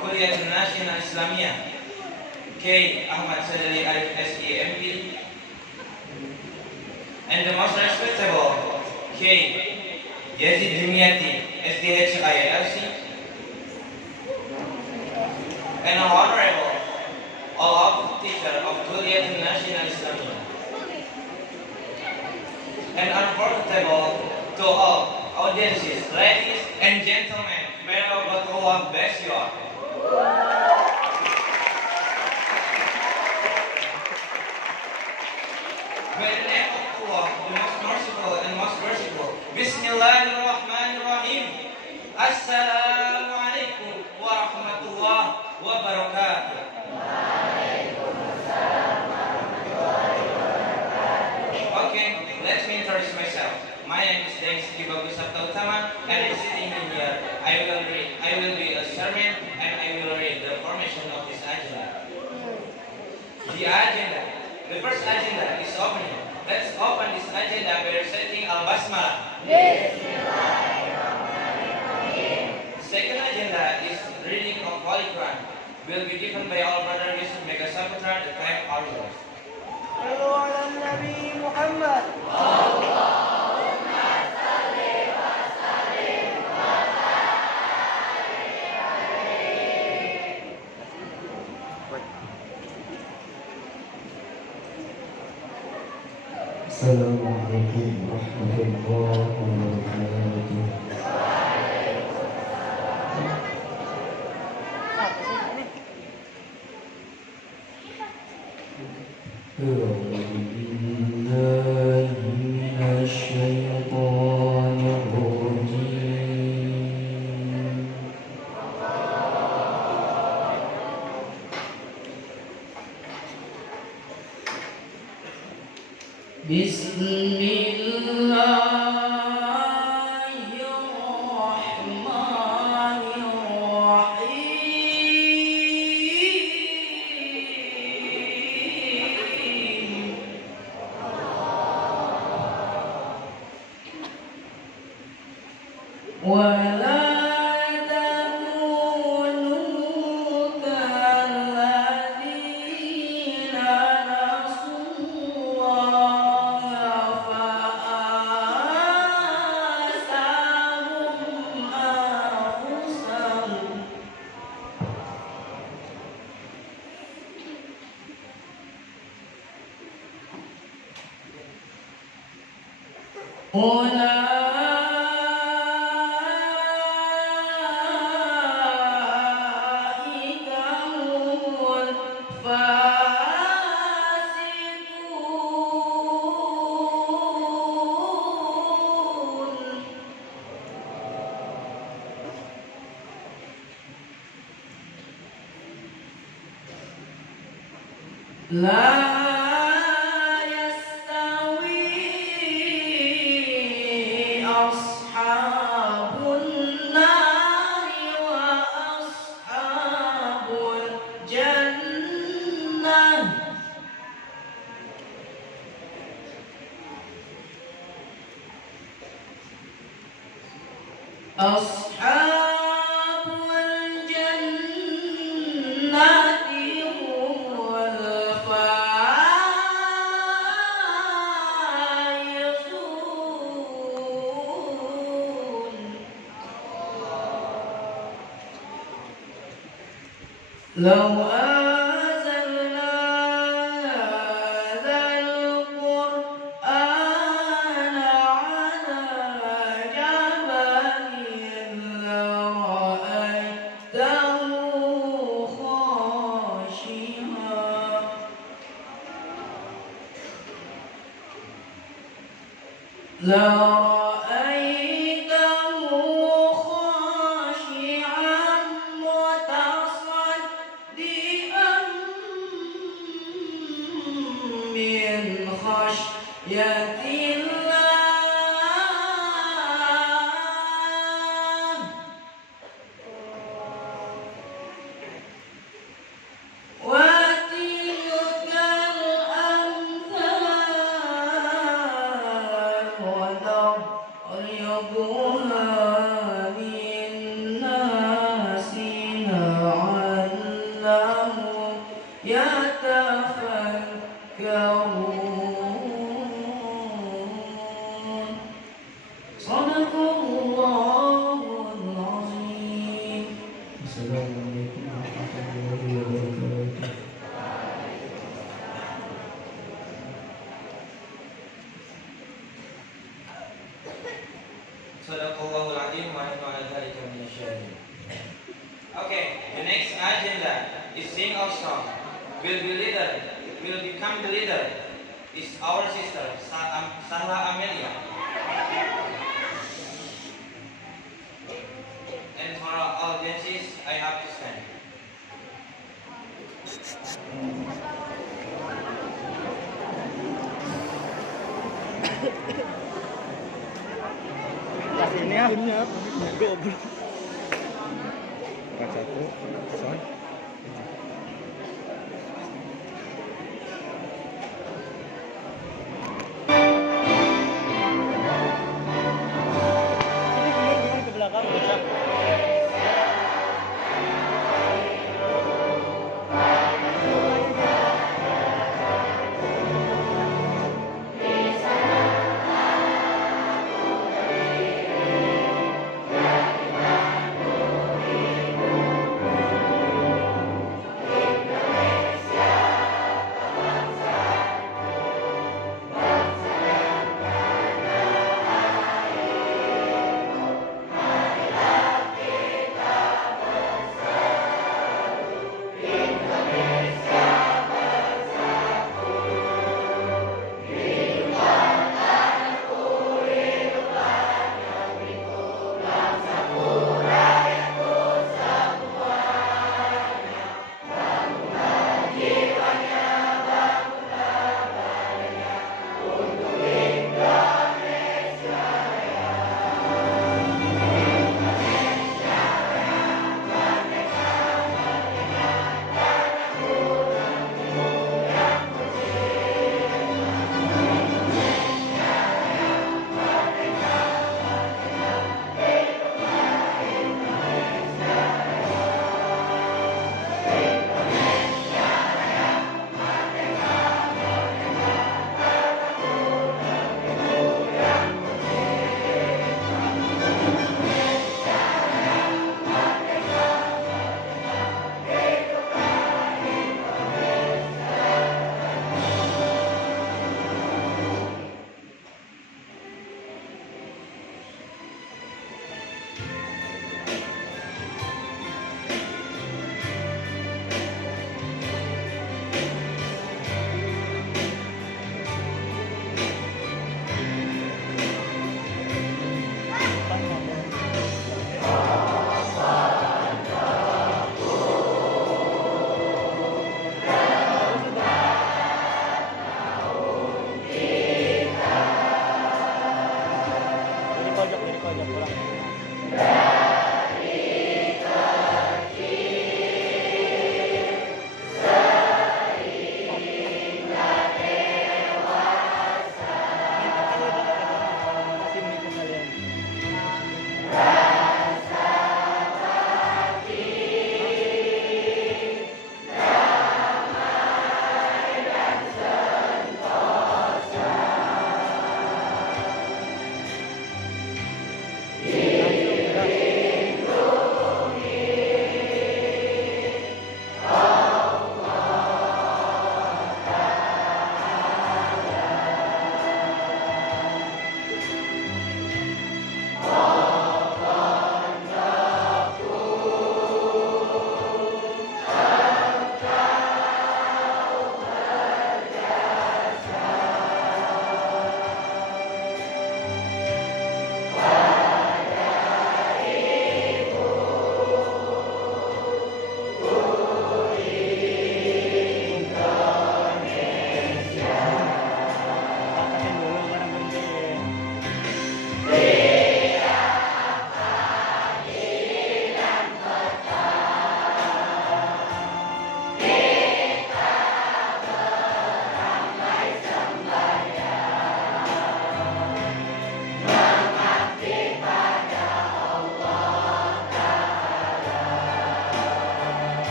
Kuliah Nasional Islamiyah K. Ahmad Sadali Arif SEMP, and the most respectable K. Yazid Dimyati SDHILC, and an honorable all teacher of Kuliah Nasional Islamiyah, and unforgettable to all audiences, ladies and gentlemen, may Allah bless you all. By the name of Allah, the most merciful and most merciful. Bismillahirrahmanirrahim. Assalamualaikum warahmatullahi wabarakatuh. Okay, let me introduce myself. My name is Denis Kibagus Sabtautama, and I'm sitting in here. I will be a sermon, and I will read the formation of this agenda. The agenda. The first agenda is opening. Let's open this agenda by reciting Al-Basmalah. Second agenda is reading of Holy Quran. Will be given by our brother Yusuf Mega Saputra, the time are yours. صلوا على النبي محمد. Assalamualaikum warahmatullahi wabarakatuh. لو أنزلنا هذا القرآن على جبل لرأيته خاشعا متصدئا من خشية الله وتلك الأمثال وضربها للناس لعلهم Assalamualaikum warahmatullahi wabarakatuh. Sadaqallahul Azim wa nahnu ala dzalika minasyahidin. Okay, the next agenda is sing our song. Will become the leader is our sister Sarla Amelia. And for our audiences, I have to stand. Ini ya, goblok. Satu, son. Ini ke belakang, bocah.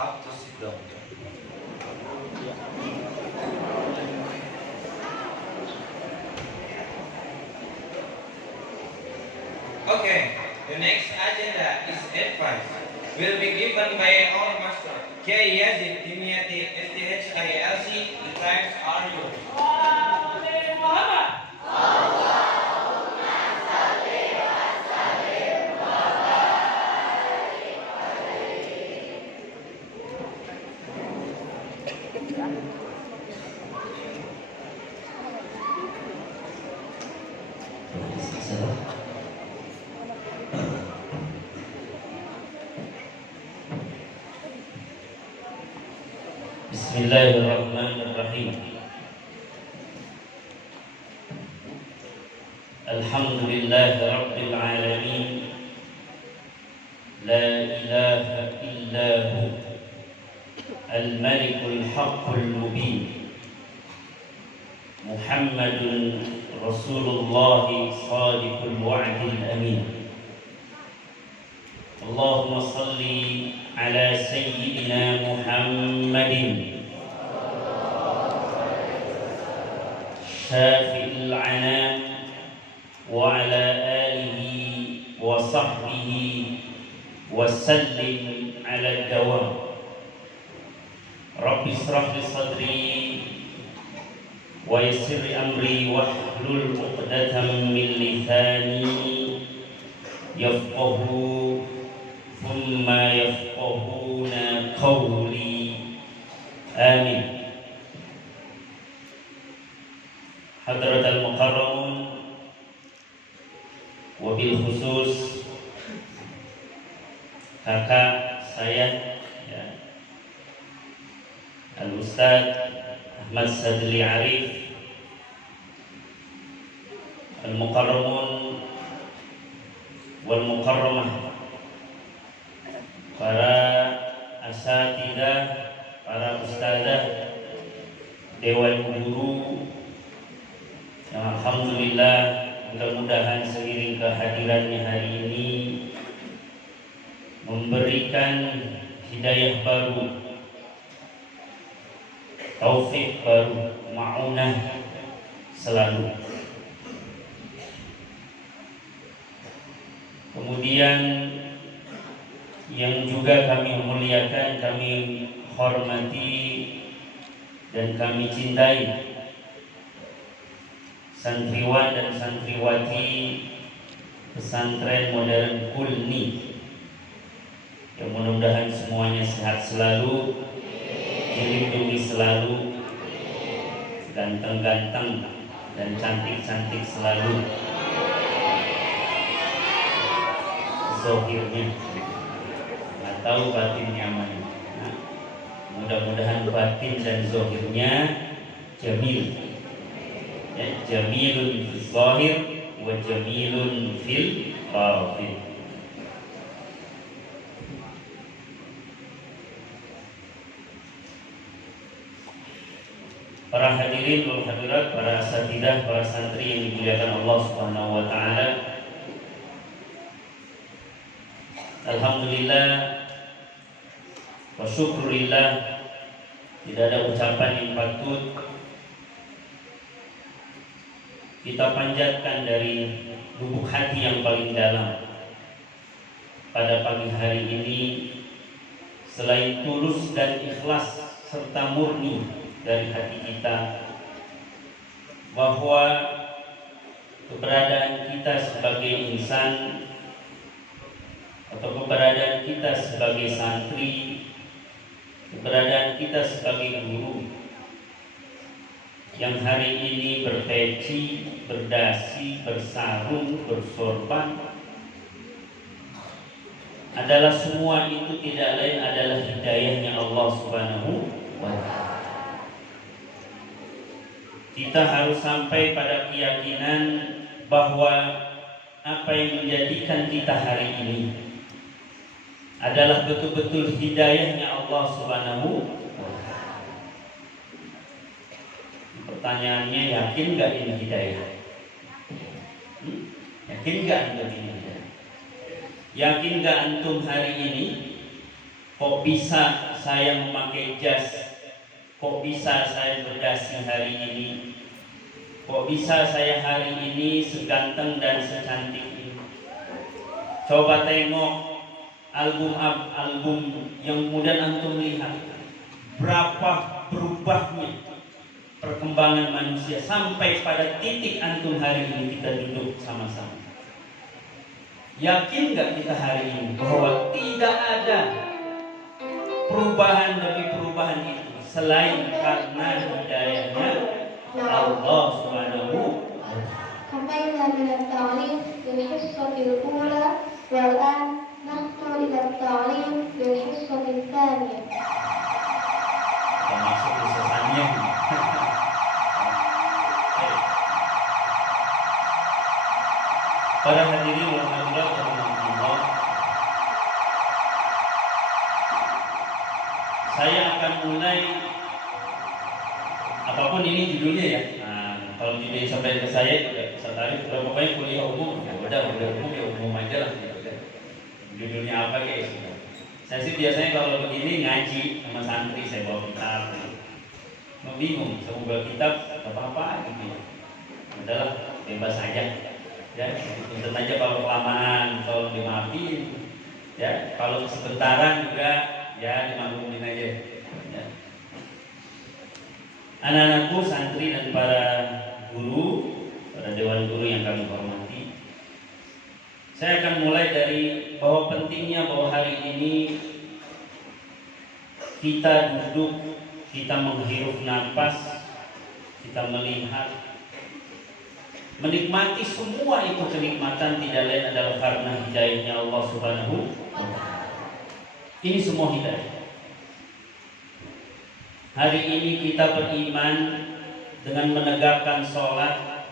have to sit down. Okay, the next agenda is advice. Will be given by our master, K. Yazid Dimyati, STHILC. The times are yours. Bismillahirrahmanirrahim. Alhamdulillahi Rabbil Alamin. La ilaha illahu Al-Malikul Haqqul Mubin. Muhammadun Rasulullah Sadiqul Wa'dil Amin. Allahumma salli ala Sayyidina Muhammadin Syafi'il Anam wa ala alihi wa sahbihi wa sallim ala dawam. Rabbi israh li sadri wa yassir li amri wahlul 'uqdatam min lisani yafqahu thumma yafqahuna qawli. Amin. Hadratal mukarramun, wabil khusus kakak saya ya, Al-Ustaz Ahmad Sadli Arif, Al-Mukarramun wal Mukarramah, para asatidah, para ustazah, dewan guru yang alhamdulillah mudah-mudahan seiring kehadirannya hari ini memberikan hidayah baru, taufik baru, ma'unah selalu. Kemudian yang juga kami muliakan, kami hormati dan kami cintai santriwan dan santriwati pesantren modern Kulni, yang mudah-mudahan semuanya sehat selalu, dilindungi selalu, ganteng-ganteng dan cantik-cantik selalu zohirnya atau batinnya mana. Nah, mudah-mudahan batin dan zohirnya jamil, ya, jamilun fil zahir wa jamilun fil batin. Para hadirin wal hadirat, para asatidah, para santri yang dimuliakan Allah Subhanahu wa taala. Alhamdulillah wa syukurillah, tidak ada ucapan yang patut kita panjatkan dari lubuk hati yang paling dalam pada pagi hari ini, selain tulus dan ikhlas serta murni dari hati kita, bahwa keberadaan kita sebagai insan atau keberadaan kita sebagai santri, keberadaan kita sebagai guru yang hari ini berpeci, berdasi, bersarung, bersorban, adalah semua itu tidak lain adalah hidayahnya Allah Subhanahu wa ta'ala. Kita harus sampai pada keyakinan bahwa apa yang menjadikan kita hari ini adalah betul-betul hidayahnya Allah Subhanahu wa ta'ala. Pertanyaannya, yakin gak ini hidayah? Yakin gak antum ini hidayah? Yakin gak antum hari ini kok bisa saya memakai jas? Kok bisa saya berdasi hari ini? Kok bisa saya hari ini seganteng dan secantik ini? Coba tengok album-album yang kemudian antum lihat, berapa berubahnya perkembangan manusia sampai pada titik antum hari ini kita duduk sama-sama. Yakin nggak kita hari ini bahwa tidak ada perubahan demi perubahan itu selain karena hidayahnya Allah Subhanahu wa ta'ala. كملنا من التعليم للحصة الأولى والآن نخطو إلى التعليم للحصة الثانية. Masuk usahannya. Para hadirin wal hadirat rahimakumullah, saya akan mulai, apapun ini judulnya ya. Nah, kalau judulnya sampai ke saya juga bisa tarik. Pokoknya kuliah umum, ya udah kuliah umum ya umum aja lah. Judulnya apa guys? Saya sih biasanya kalau begini ngaji sama santri, saya bawa kitab. Mau bingung, saya bawa kitab apa-apa gitu ya. Udahlah, bebas aja. Ya, tuntut aja kalau kelamaan, tolong dimaafin. Ya, kalau sebentaran juga ya dimaklumin aja. Ya. Anak-anakku, santri dan para guru, para dewan guru yang kami hormati, saya akan mulai dari bahwa pentingnya bahwa hari ini kita duduk, kita menghirup nafas, kita melihat, menikmati semua itu kenikmatan tidak lain adalah karena hidayahnya Allah Subhanahu wa ta'ala. Ini semua hidayah. Hari ini kita beriman dengan menegakkan sholat,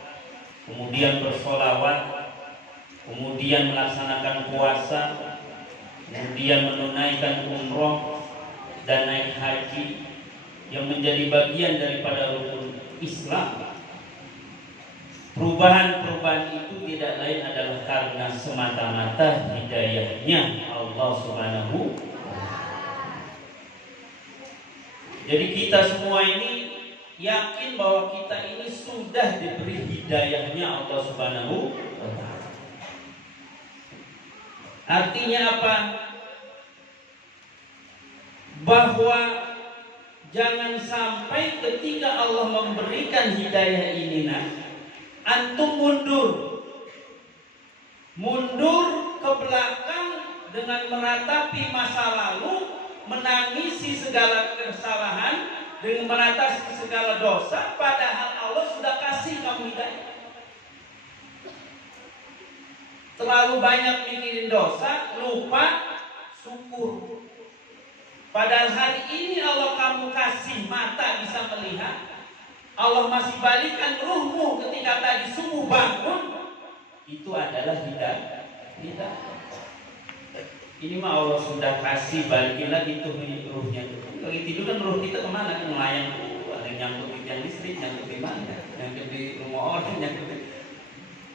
kemudian bersolawat, kemudian melaksanakan puasa, kemudian menunaikan umroh dan naik haji yang menjadi bagian daripada rukun Islam. Perubahan-perubahan itu tidak lain adalah karena semata-mata hidayahnya Allah Subhanahu. Jadi kita semua ini yakin bahwa kita ini sudah diberi hidayahnya Allah Subhanahu wa ta'ala. Artinya apa? Bahwa jangan sampai ketika Allah memberikan hidayah ini antum mundur ke belakang dengan meratapi masa lalu, menangisi segala kesalahan, dengan menatasi segala dosa, padahal Allah sudah kasih kamu hidayah. Terlalu banyak mikirin dosa, lupa syukur. Padahal hari ini Allah kamu kasih mata bisa melihat, Allah masih balikan ruhmu ketika tadi subuh bangun, itu adalah hidayah. Ini mah Allah sudah kasih, balikin lagi tuh ruhnya. Lagi tidur kan ruh kita kemana? Melayang, ada yang nyangkut di tiang listrik, nyangkut di mana? Nyangkut di rumah orang, nyangkut di...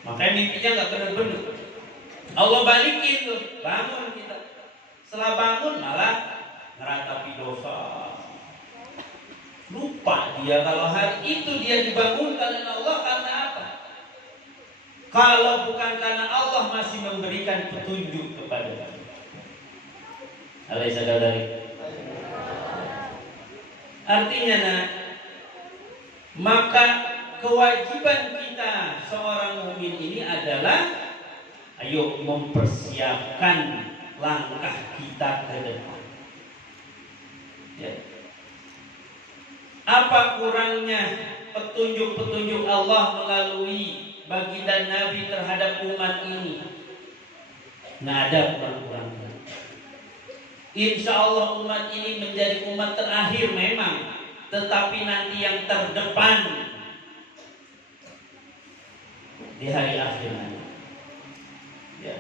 Makanya mimpinya nggak benar-benar. Allah balikin tuh, bangun kita. Setelah bangun malah ngeratapi dosa. Lupa dia kalau hari itu dia dibangunkan oleh Allah karena apa? Kalau bukan karena Allah masih memberikan petunjuk kepada kita. Alaysa kadzalik. Artinya maka kewajiban kita seorang mukmin ini adalah ayo mempersiapkan langkah kita ke depan. Ya. Apa kurangnya petunjuk-petunjuk Allah melalui baginda Nabi terhadap umat ini? Nggak ada kurang-kurangnya. Insya Allah umat ini menjadi umat terakhir memang, tetapi nanti yang terdepan di hari akhir nanti. Ya.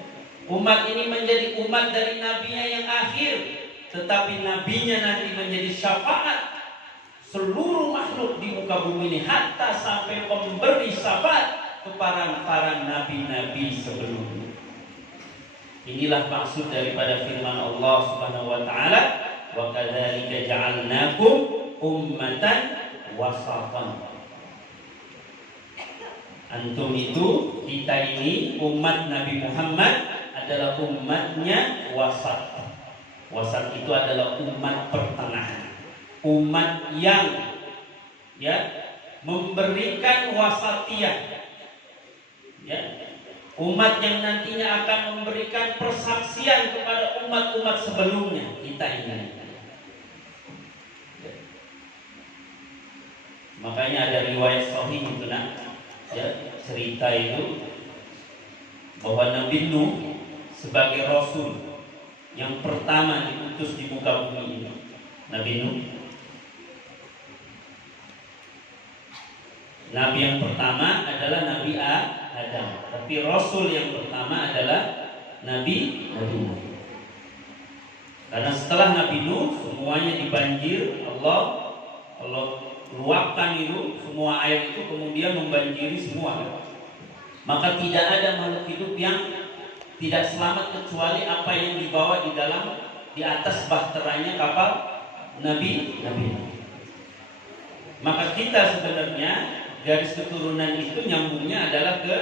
Umat ini menjadi umat dari nabinya yang akhir, tetapi nabinya nanti menjadi syafaat seluruh makhluk di muka bumi ini, hatta sampai pemberi syafaat kepada para nabi-nabi sebelumnya. Inilah maksud daripada firman Allah Subhanahu wa ta'ala, wa kadzalika ja'alnakum ummatan wasatan. Antum itu, kita ini umat Nabi Muhammad adalah umatnya wasat. Wasat itu adalah umat pertengahan, umat yang memberikan wasatiyah, umat yang nantinya akan memberikan persaksian kepada umat-umat sebelumnya. Kita ini. Makanya ada riwayat sahih itu cerita itu bahwa Nabi Nuh sebagai Rasul yang pertama diutus di muka bumi ini, Nabi Nuh, Nabi yang pertama adalah Nabi Adam, tapi Rasul yang pertama adalah Nabi Nuh. Karena setelah Nabi Nuh semuanya dibanjir, Allah luapkan itu semua air itu kemudian membanjiri semua. Maka tidak ada makhluk hidup yang tidak selamat kecuali apa yang dibawa di atas bahteranya kapal Nabi. Maka kita sebenarnya garis keturunan itu nyambungnya adalah ke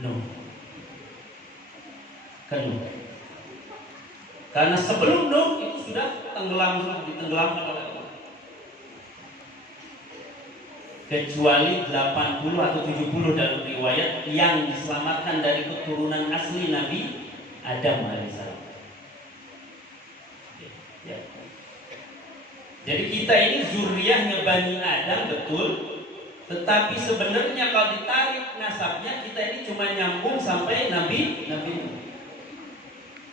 Nuh. Karena sebelum Nuh itu sudah ditenggelamkan oleh Allah. Kecuali 80 atau 70 dalam riwayat yang diselamatkan dari keturunan asli Nabi Adam alaihissalam. Jadi kita ini zuriyahnya Bani Adam betul, tetapi sebenarnya kalau ditarik nasabnya kita ini cuma nyambung sampai Nabi Nuh.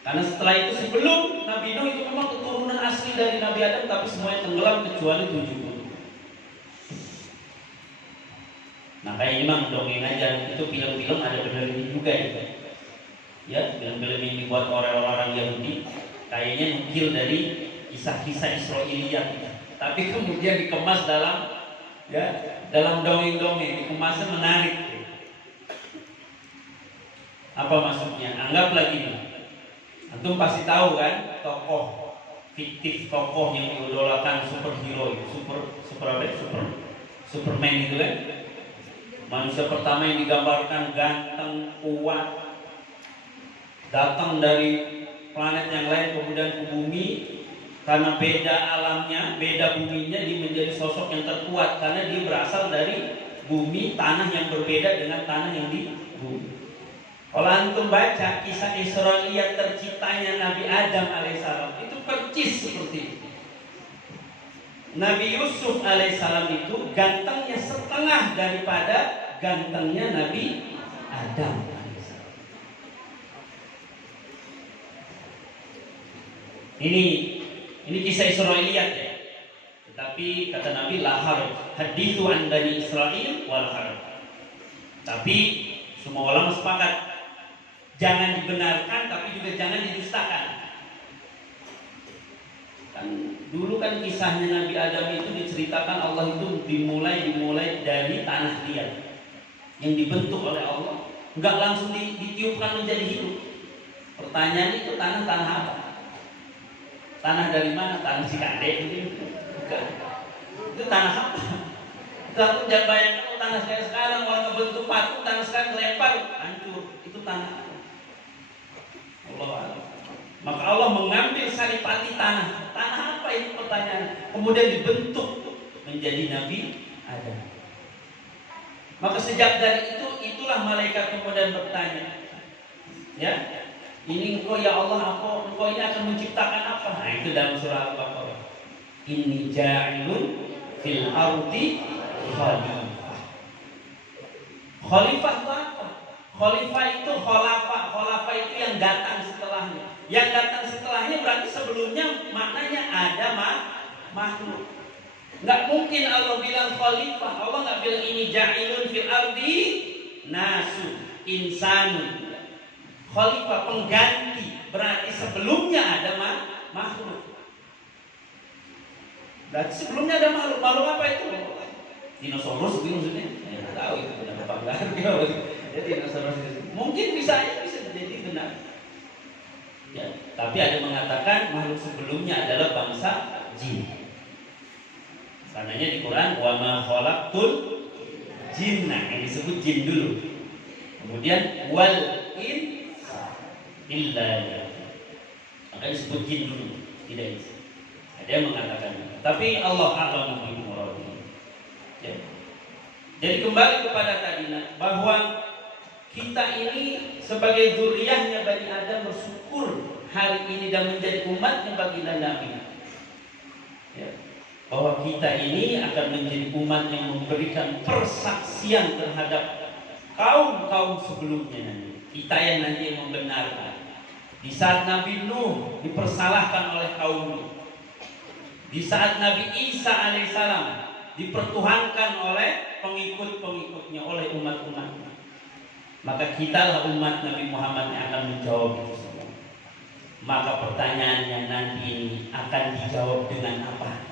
Karena setelah itu sebelum Nabi Nuh itu memang keturunan asli dari Nabi Adam, tapi semuanya tenggelam kecuali 70. Makanya memang dongeng aja, itu film-film ada benar ini juga ya. Film-film ini dibuat oleh orang-orang Yahudi kayaknya nukil dari kisah-kisah Israiliyat, tapi kemudian dikemas dalam dongeng-dongeng, dikemasnya menarik. Apa maksudnya? Anggaplah gini, antum pasti tahu kan tokoh fiktif, tokoh yang diidolakan superhero, Superman itu kan. Manusia pertama yang digambarkan ganteng, kuat, datang dari planet yang lain kemudian ke bumi. Karena beda alamnya, beda buminya, dia menjadi sosok yang terkuat karena dia berasal dari bumi, tanah yang berbeda dengan tanah yang di bumi. Kalau antum baca kisah Israiliyat terciptanya Nabi Adam alaihissalam, itu percis seperti itu. Nabi Yusuf alaihissalam itu gantengnya setengah daripada gantengnya Nabi Adam alaihissalam. Ini kisah Israiliyat ya. Tetapi kata Nabi lahar hadithu an Bani Israil wal haraj. Tapi semua ulama sepakat jangan dibenarkan tapi juga jangan didustakan. Dulu kan kisahnya Nabi Adam itu diceritakan Allah itu dimulai dari tanah liat yang dibentuk oleh Allah, nggak langsung ditiupkan menjadi hidup. Pertanyaan itu tanah apa? Tanah dari mana? Tanah Cikadek gitu? Bukan. Itu tanah apa? Kita jangan bayangkan tanah kayak sekarang kalau ngebentuk patung, tanah sekarang dilempar hancur. Itu tanah apa? Allah. Maka Allah mengambil saripati tanah. Tanah apa itu pertanyaan? Kemudian dibentuk menjadi Nabi Adam. Maka sejak dari itulah malaikat kemudian bertanya, ya, ini engkau ya Allah, engkau ini akan menciptakan apa? Nah itu dalam surah Al-Baqarah. Inni ja'ilun fil ardi khalifah. Khalifah itu apa? Khalifah itu khalafah itu yang datang setelahnya. Yang datang setelahnya berarti sebelumnya maknanya ada makhluk. Nggak mungkin Allah bilang khalifah. Allah nggak bilang ini ja'ilun fil ardi nasu insanun. Khalifah pengganti, berarti sebelumnya ada makhluk. Berarti sebelumnya ada makhluk. Makhluk apa itu? Dinosaurus gitu maksudnya? Ya nggak tahu itu benar apa enggak. Jadi dinosaurus itu mungkin bisa jadi benar. Ya. Tapi ada mengatakan makhluk sebelumnya adalah bangsa jin. Karenanya di Quran wa ma khalaqtul jinna, yang disebut jin dulu. Kemudian wal insa illa liya'budun. Maka disebut jin dulu, tidak bisa. Ada yang mengatakan, tapi Allah a'lamu bi muradihi. Ya. Jadi kembali kepada tadi bahwa kita ini sebagai zuriyahnya Bani Adam bersyukur hari ini dan menjadi umatnya baginda Nabi. Ya. Bahwa kita ini akan menjadi umat yang memberikan persaksian terhadap kaum-kaum sebelumnya nanti. Kita yang nanti yang membenarkan. Di saat Nabi Nuh dipersalahkan oleh kaum Nuh. Di saat Nabi Isa alaihissalam dipertuhankan oleh pengikut-pengikutnya, oleh umat-umatnya. Maka kitalah umat Nabi Muhammad yang akan menjawab itu semua. Maka pertanyaannya nanti ini akan dijawab dengan apa?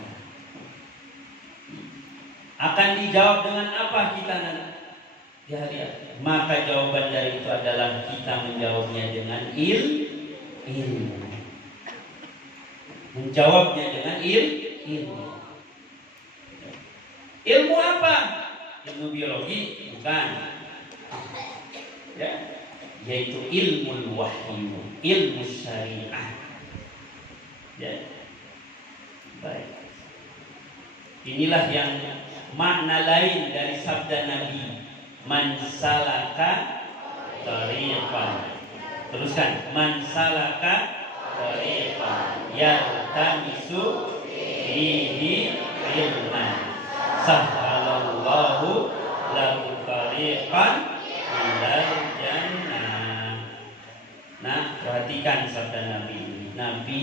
Akan dijawab dengan apa kita nanti? Ya, lihat. Maka jawaban dari itu adalah kita menjawabnya dengan ilmu. Menjawabnya dengan ilmu. Ilmu apa? Ilmu biologi? Bukan. Ya, yaitu ilmu wahyu, ilmu syariah. Ya. Baik. Inilah yang makna lain dari sabda Nabi, man salaka tariqan. Teruskan, man salaka tariqan yaltamisu fihi ilman sahhalallahu lahu tariqan ilal jannah. Nah, perhatikan sabda Nabi ini. Nabi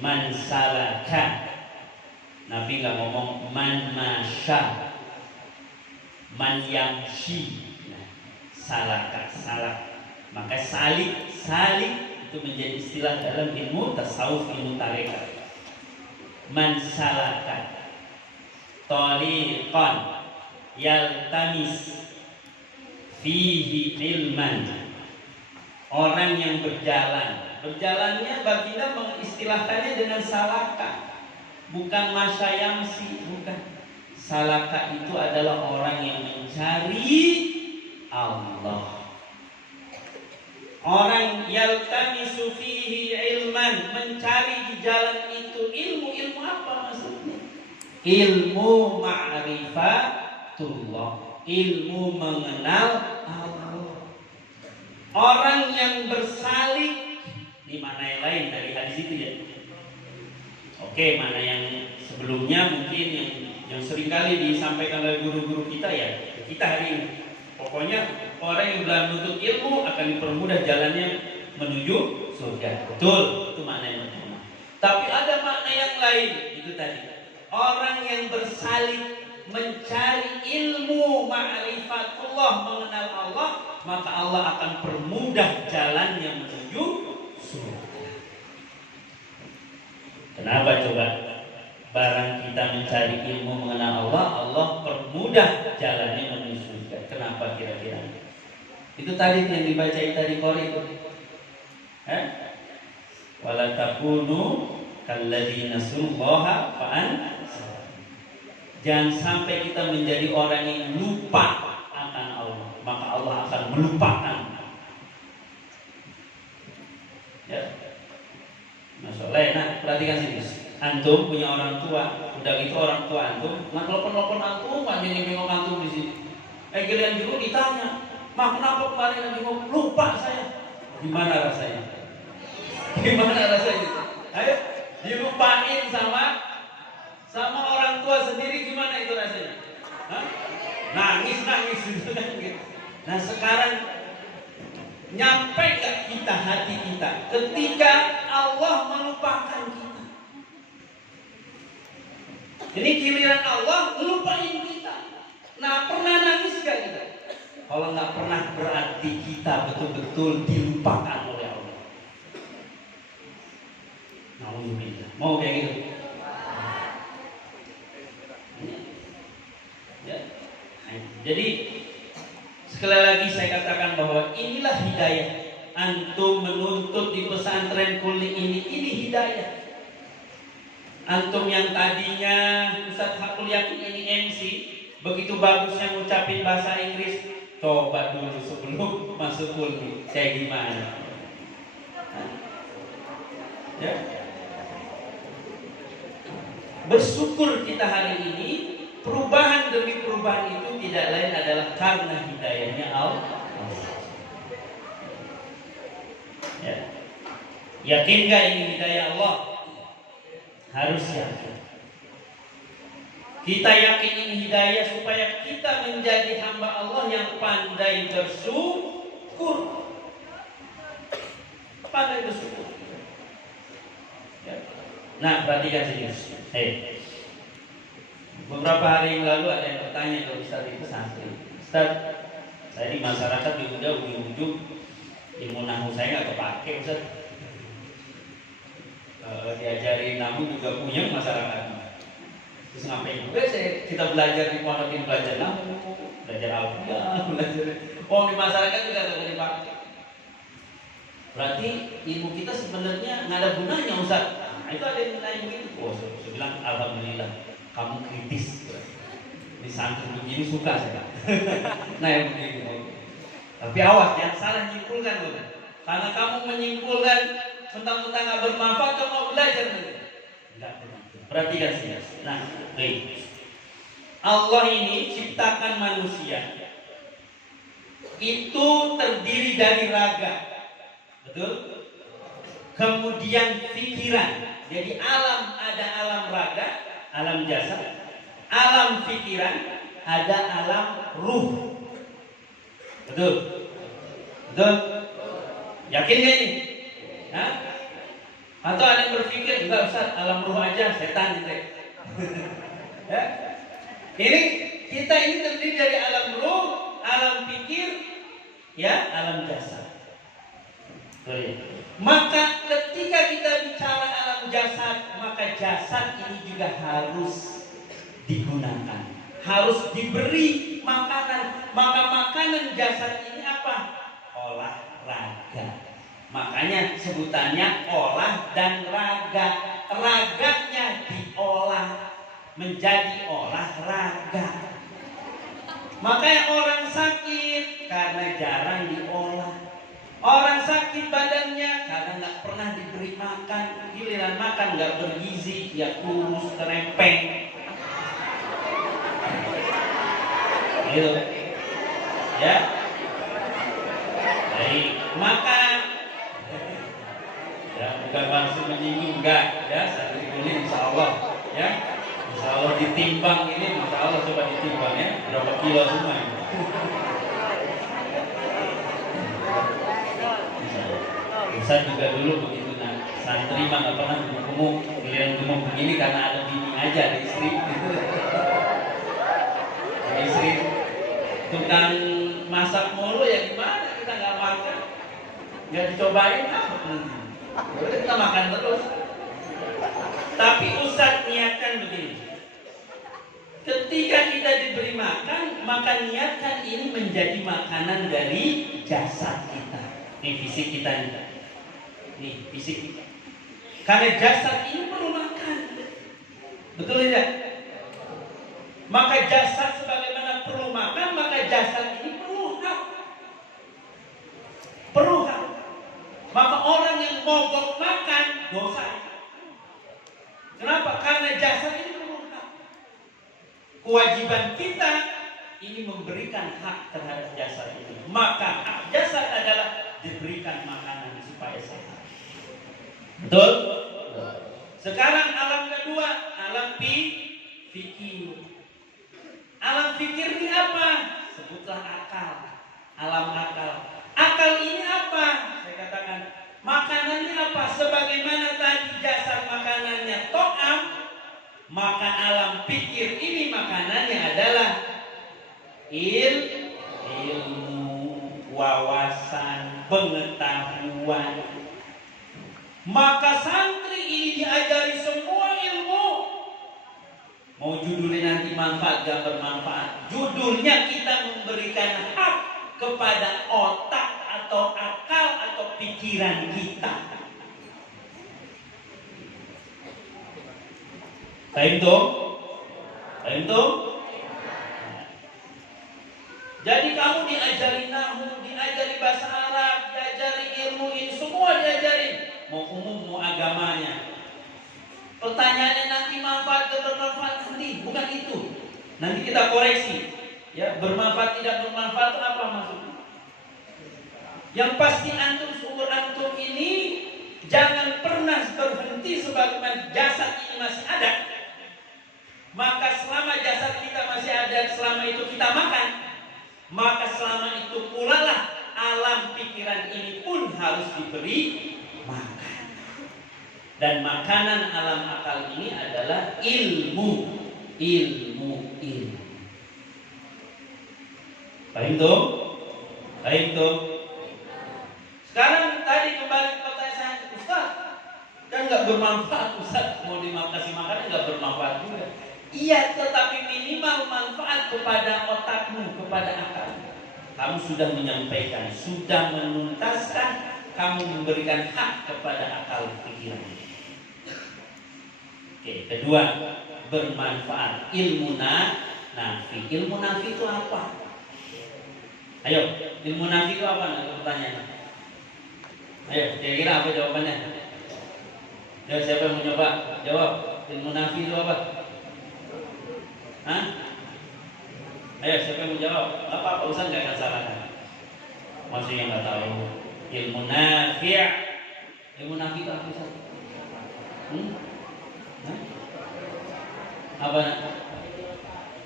man salaka. Nabi nggak ngomong man masya, man yamshi. Nah, salaka, salak. Maka salik itu menjadi istilah dalam ilmu tasawuf, ilmu tarekat. Man salaka tariqan yaltamis fihi ilman. Orang yang berjalannya baginda mengistilahkannya dengan salaka, bukan masyayamsi, bukan. Salaka itu adalah orang yang mencari Allah. Orang yaltamisu fihi ilman, mencari di jalan itu ilmu apa maksudnya? Ilmu ma'rifatullah, ilmu mengenal Allah. Orang yang bersalik di mana yang lain dari hadis itu ya. Oke, mana yang sebelumnya mungkin yang sering kali disampaikan oleh guru-guru kita ya. Kita hari ini pokoknya orang yang belum menuntut ilmu akan dipermudah jalannya menuju surga. Betul, itu makna yang pertama. Tapi ada makna yang lain, itu tadi. Orang yang bersalik mencari ilmu ma'rifatullah, mengenal Allah, maka Allah akan permudah jalannya menuju surga. Kenapa coba? Barang kita mencari ilmu mengenal Allah, Allah permudah jalannya menuju surga. Kenapa kira-kira? Itu tadi yang dibacain tadi Qori itu. Wala takunu kalladzina nasullaha fa'an. Jangan sampai kita menjadi orang yang lupa akan Allah, maka Allah akan melupakan. Ya. Nah, perhatikan sini. Antum punya orang tua, udah gitu orang tua antum, telepon antum, anjing bingung antum di sini. Giliran juga ditanya, "Mak, kenapa kemarin bingung? Lupa saya." Gimana rasanya? Ayo, dilupain sama orang tua sendiri, gimana itu rasanya? Hah? Nangis gitu kan gitu. Nah, sekarang nyampe gak kita hati kita ketika Allah melupakan kita? Ini giliran Allah melupain kita. Nah, pernah nangis gak kita? Kalau nggak pernah berarti kita betul-betul dilupakan oleh Allah. Nauzubillah. Mau kayak gitu? Ya. Jadi sekali lagi saya katakan bahwa inilah hidayah. antum menuntut di pesantren kuliah ini hidayah. Antum yang tadinya Ustaz Hakul Yakin ini MC, begitu bagusnya ngucapin bahasa Inggris, coba dulu sebelum masuk kuliah kayak gimana? Ya. Bersyukur kita hari ini, perubahan demi perubahan itu tidak lain adalah karena hidayahnya Allah. Ya. Yakin gak ini hidayah Allah? Harus yakin. Kita yakin ini hidayah supaya kita menjadi hamba Allah yang pandai bersyukur. Pandai bersyukur. Ya. Nah, perhatikan sini. Beberapa hari yang lalu ada yang bertanya ke Ustaz itu santri. Ustaz, saya di masyarakat udah ujung-ujung ilmu nahu saya nggak kepake Ustaz. Diajarin nahu juga punya masyarakat. Terus ngapain juga kita belajar di pondokin belajar nahu, belajar alfiah, belajar. Oh, di masyarakat juga nggak dipakai. Berarti ilmu kita sebenarnya nggak ada gunanya Ustaz. Nah, itu ada yang nanya begitu. Oh, saya bilang alhamdulillah, kamu kritis. Di santri begini suka saya. Nah, yang begitu. Tapi awas, jangan salah nyimpulkan loh. Karena kamu menyimpulkan mentang-mentang nggak bermanfaat, kamu mau belajar nih. Enggak. Perhatikan sih. Nah, baik. Allah ini ciptakan manusia. Itu terdiri dari raga. Betul? Kemudian pikiran. Jadi ada alam raga, alam jasad, alam pikiran, ada alam ruh. Betul? Betul? Yakin gak ini? Hah? Atau ada yang berpikir enggak Ustaz, alam ruh aja setan gitu. Ya? Ini kita ini terdiri dari alam ruh, alam pikir, ya, alam jasad. Maka ketika kita bicara alam jasad, maka jasad ini juga harus digunakan, harus diberi makanan. Maka makanan jasad ini apa? Olahraga. Makanya sebutannya olah dan raga. Raganya diolah menjadi olahraga. Makanya orang sakit karena jarang diolah. Orang sakit badannya karena nggak pernah diberi makan. Giliran makan nggak bergizi, ya kurus, kerempeng. Gitu. Ya. Baik, makan. Ya, bukan maksud menyinggung, enggak. Ya, santri kuliah insya Allah. Ya, insya Allah ditimbang ini, insya Allah coba ditimbang ya. Berapa kilo semua ini. Ustaz juga dulu begitu, nah santri mah nggak pernah gemuk, giliran gemuk begini karena ada bini aja, ada istri. Ada istri tukang masak mulu ya gimana, kita nggak makan, nggak dicobain apa nanti. Udah kita makan terus. Tapi Ustaz niatkan begini, ketika kita diberi makan, maka niatkan ini menjadi makanan dari jasad kita. Ini fisik kita nih. Nih fisik kita. Karena jasad ini perlu makan. Betul tidak? Maka jasad sebagaimana perlu makan, maka jasad ini perlu hak. Perlu hak. Maka orang yang mogok makan dosa. Kenapa? Karena jasad ini perlu hak. Kewajiban kita ini memberikan hak terhadap jasad ini. Maka hak jasad adalah diberikan makanan supaya sehat. Betul? Sekarang alam kedua, alam fikir. Alam fikir ini apa? Sebutlah akal. Alam akal. Akal ini apa? Saya katakan makanannya apa? Sebagaimana tadi jasad makanannya to'am, maka alam pikir ini makanannya adalah ilmu, wawasan, pengetahuan. Maka santri ini diajari semua ilmu. Mau judulnya nanti manfaat gak bermanfaat, judulnya kita memberikan hak kepada otak atau akal atau pikiran kita. Paham tuh? Paham tuh? Jadi kamu diajari nahwu, diajari bahasa Arab, diajari ilmu ini, semua diajari. Mau umum, mau agamanya. Pertanyaannya nanti manfaat atau bermanfaat nanti, bukan itu. Nanti kita koreksi. Ya, bermanfaat tidak bermanfaat itu apa maksudnya? Yang pasti antum seumur antum ini jangan pernah berhenti sebagaimana jasad ini masih ada. Maka selama jasad kita masih ada, selama itu kita makan, maka selama itu pula lah alam pikiran ini pun harus diberi makan. Dan makanan alam akal ini adalah ilmu. Paham tuh? Paham tuh? Sekarang tadi kembali ke pertanyaan saya, Ustaz, kan nggak bermanfaat Ustaz, mau kasih makan nggak bermanfaat juga. Iya, tetapi minimal manfaat kepada otakmu, kepada akal. Kamu sudah menyampaikan, sudah menuntaskan, kamu memberikan hak kepada akal pikiran. Oke, kedua, bermanfaat. Ilmu nafi. Ilmu nafi itu apa? Ayo, ilmu nafi itu apa? Pertanyaan. Ayo, kira-kira apa jawabannya? Ya, siapa yang mau coba jawab? Ilmu nafi itu apa? Hah? Ayo, siapa yang mau jawab? Apa Ustaz nggak akan salahkan? Maksudnya nggak tahu. Ilmu nafi. Ilmu nafi itu apa Ustaz? Apa?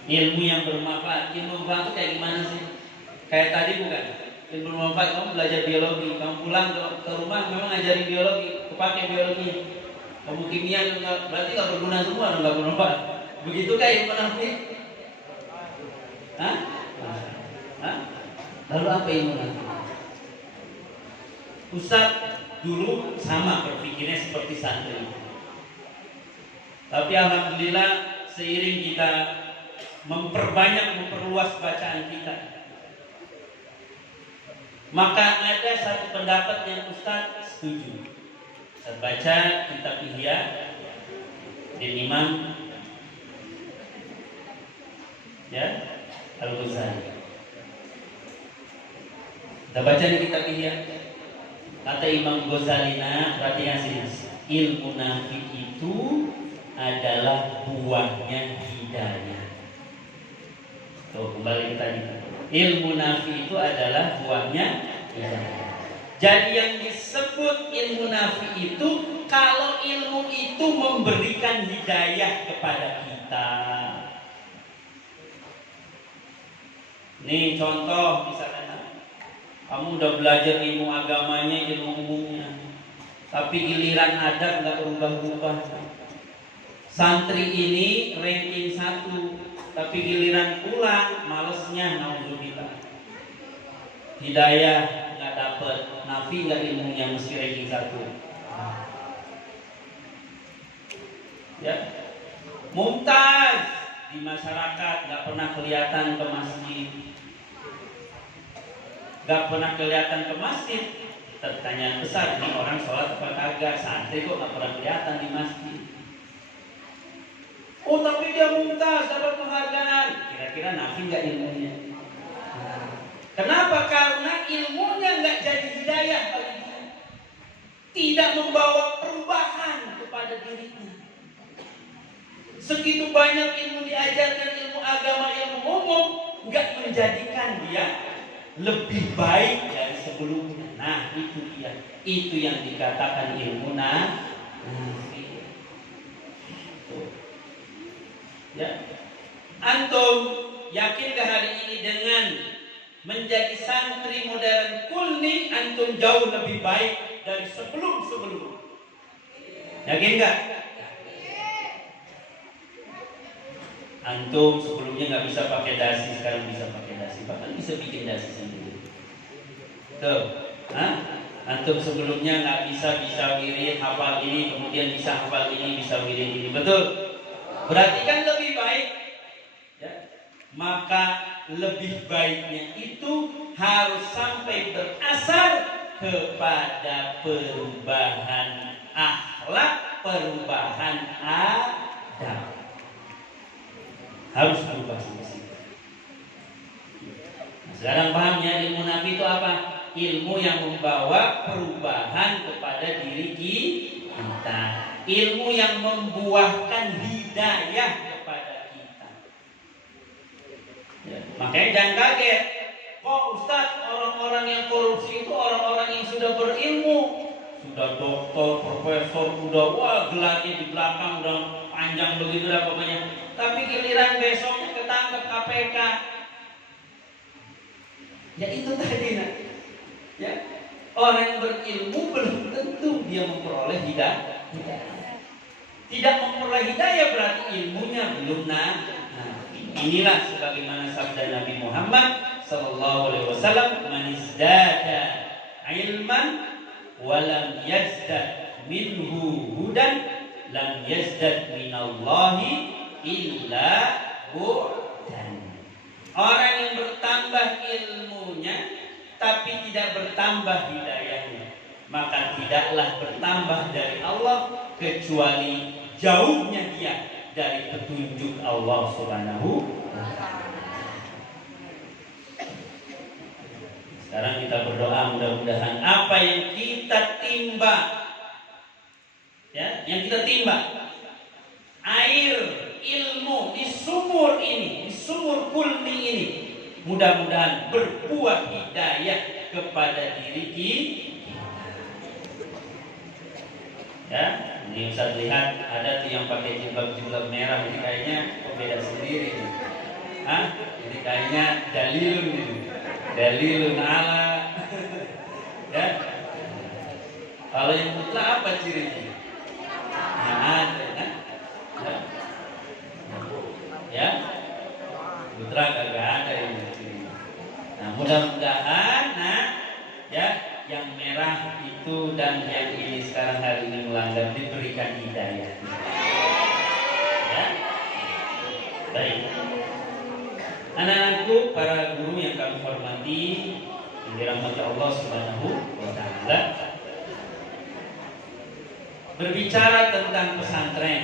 Ilmu yang bermanfaat. Ilmu bermanfaat itu kayak gimana sih? Kayak tadi bukan? Ilmu bermanfaat, kamu belajar biologi, kamu pulang ke rumah memang ngajarin biologi, kepake biologi. Kamu kimia berarti nggak berguna semua, nggak bermanfaat. Begitu kayak ilmu nafi? Hah? Lalu apa ilmu nafi? Ustaz dulu sama berpikirnya seperti santri. Tapi alhamdulillah seiring kita memperluas bacaan kita, maka ada satu pendapat yang Ustaz setuju. Saya baca kitab Ihya dari Imam Al-Ghazali. Kita baca di kitab Ihya. Kata Imam Ghazali, perhatikan sini. Ilmu nafi itu adalah buahnya hidayah. Tuh, kembali kita tadi. Ilmu nafi itu adalah buahnya hidayah. Jadi yang disebut ilmu nafi itu kalau ilmu itu memberikan hidayah kepada kita. Nih contoh misalnya, kamu udah belajar ilmu agamanya, ilmu umumnya, tapi giliran adab nggak berubah-ubah. Santri ini ranking 1, tapi giliran pulang malesnya, nauzubillah. Hidayah nggak dapet, nafi nggak ilmunya, mesti ranking 1. Ya, mumtaz di masyarakat, nggak pernah kelihatan ke masjid, nggak pernah kelihatan ke masjid. Pertanyaan besar, ini orang sholat apa kagak? Santri kok nggak pernah kelihatan di masjid. Oh tapi dia mumtaz, dapat penghargaan. Kira-kira nafi nggak ilmunya? Kenapa? Karena ilmunya nggak jadi hidayah bagi dia, tidak membawa perubahan kepada dirinya. Segitu banyak ilmu diajarkan, ilmu agama, ilmu umum, nggak menjadikan dia lebih baik dari sebelumnya. Nah itu dia, itu yang dikatakan ilmu nafi. Ya, antum yakinkah hari ini dengan menjadi santri modern kulni antum jauh lebih baik dari sebelum-sebelum? Yakin nggak? Antum sebelumnya nggak bisa pakai dasi, sekarang bisa pakai dasi, bahkan bisa bikin dasi sendiri. Tuh, antum sebelumnya nggak bisa wirid hafal ini, kemudian bisa hafal ini, bisa wirid ini, betul? Berarti kan lebih baik, ya? Maka lebih baiknya itu harus sampai berasal kepada perubahan akhlak, perubahan adab. Harus berubah sampai situ. Nah, sekarang pahamnya ilmu Nabi itu apa? Ilmu yang membawa perubahan kepada diri kita. Ilmu yang membuahkan hidayah kepada kita. Ya, makanya jangan kaget. Kok Ustadz, orang-orang yang korupsi itu orang-orang yang sudah berilmu, sudah doktor, profesor, sudah gelarnya di belakang udah panjang begitu dah pokoknya. Tapi giliran besoknya ketangkep KPK. Ya itu tadi nak. Ya, orang yang berilmu belum tentu dia memperoleh hidayah. Tidak memperoleh hidayah berarti ilmunya belum nah. Inilah sebagaimana sabda Nabi Muhammad sallallahu alaihi wasallam, "Man izdada ilman wa lam yazdad minhu hudan lam yazdad minallahi illa bu'dan." Orang yang bertambah ilmunya tapi tidak bertambah hidayahnya, maka tidaklah bertambah dari Allah kecuali jauhnya dia dari petunjuk Allah Subhanahu wa ta'ala. Sekarang kita berdoa mudah-mudahan apa yang kita timba, ya, yang kita timba, air ilmu di sumur ini, di sumur kulmi ini, mudah-mudahan berbuah hidayah kepada diri kita. Ya, ini Ustaz lihat ada tuh yang pakai jilbab merah, ini kayaknya beda sendiri nih. Ini kayaknya dalilun ala. Ya. Kalau yang putra apa cirinya? Ada kan? Ya. Putra kagak ada ini cirinya. Nah, mudah-mudahan ya, yang merah itu dan yang ini sekarang hari ini melanggar diberikan hidayah. Ya. Baik. Anak-anakku, para guru yang kami hormati, yang dirahmati Allah Subhanahu wa ta'ala. Berbicara tentang pesantren.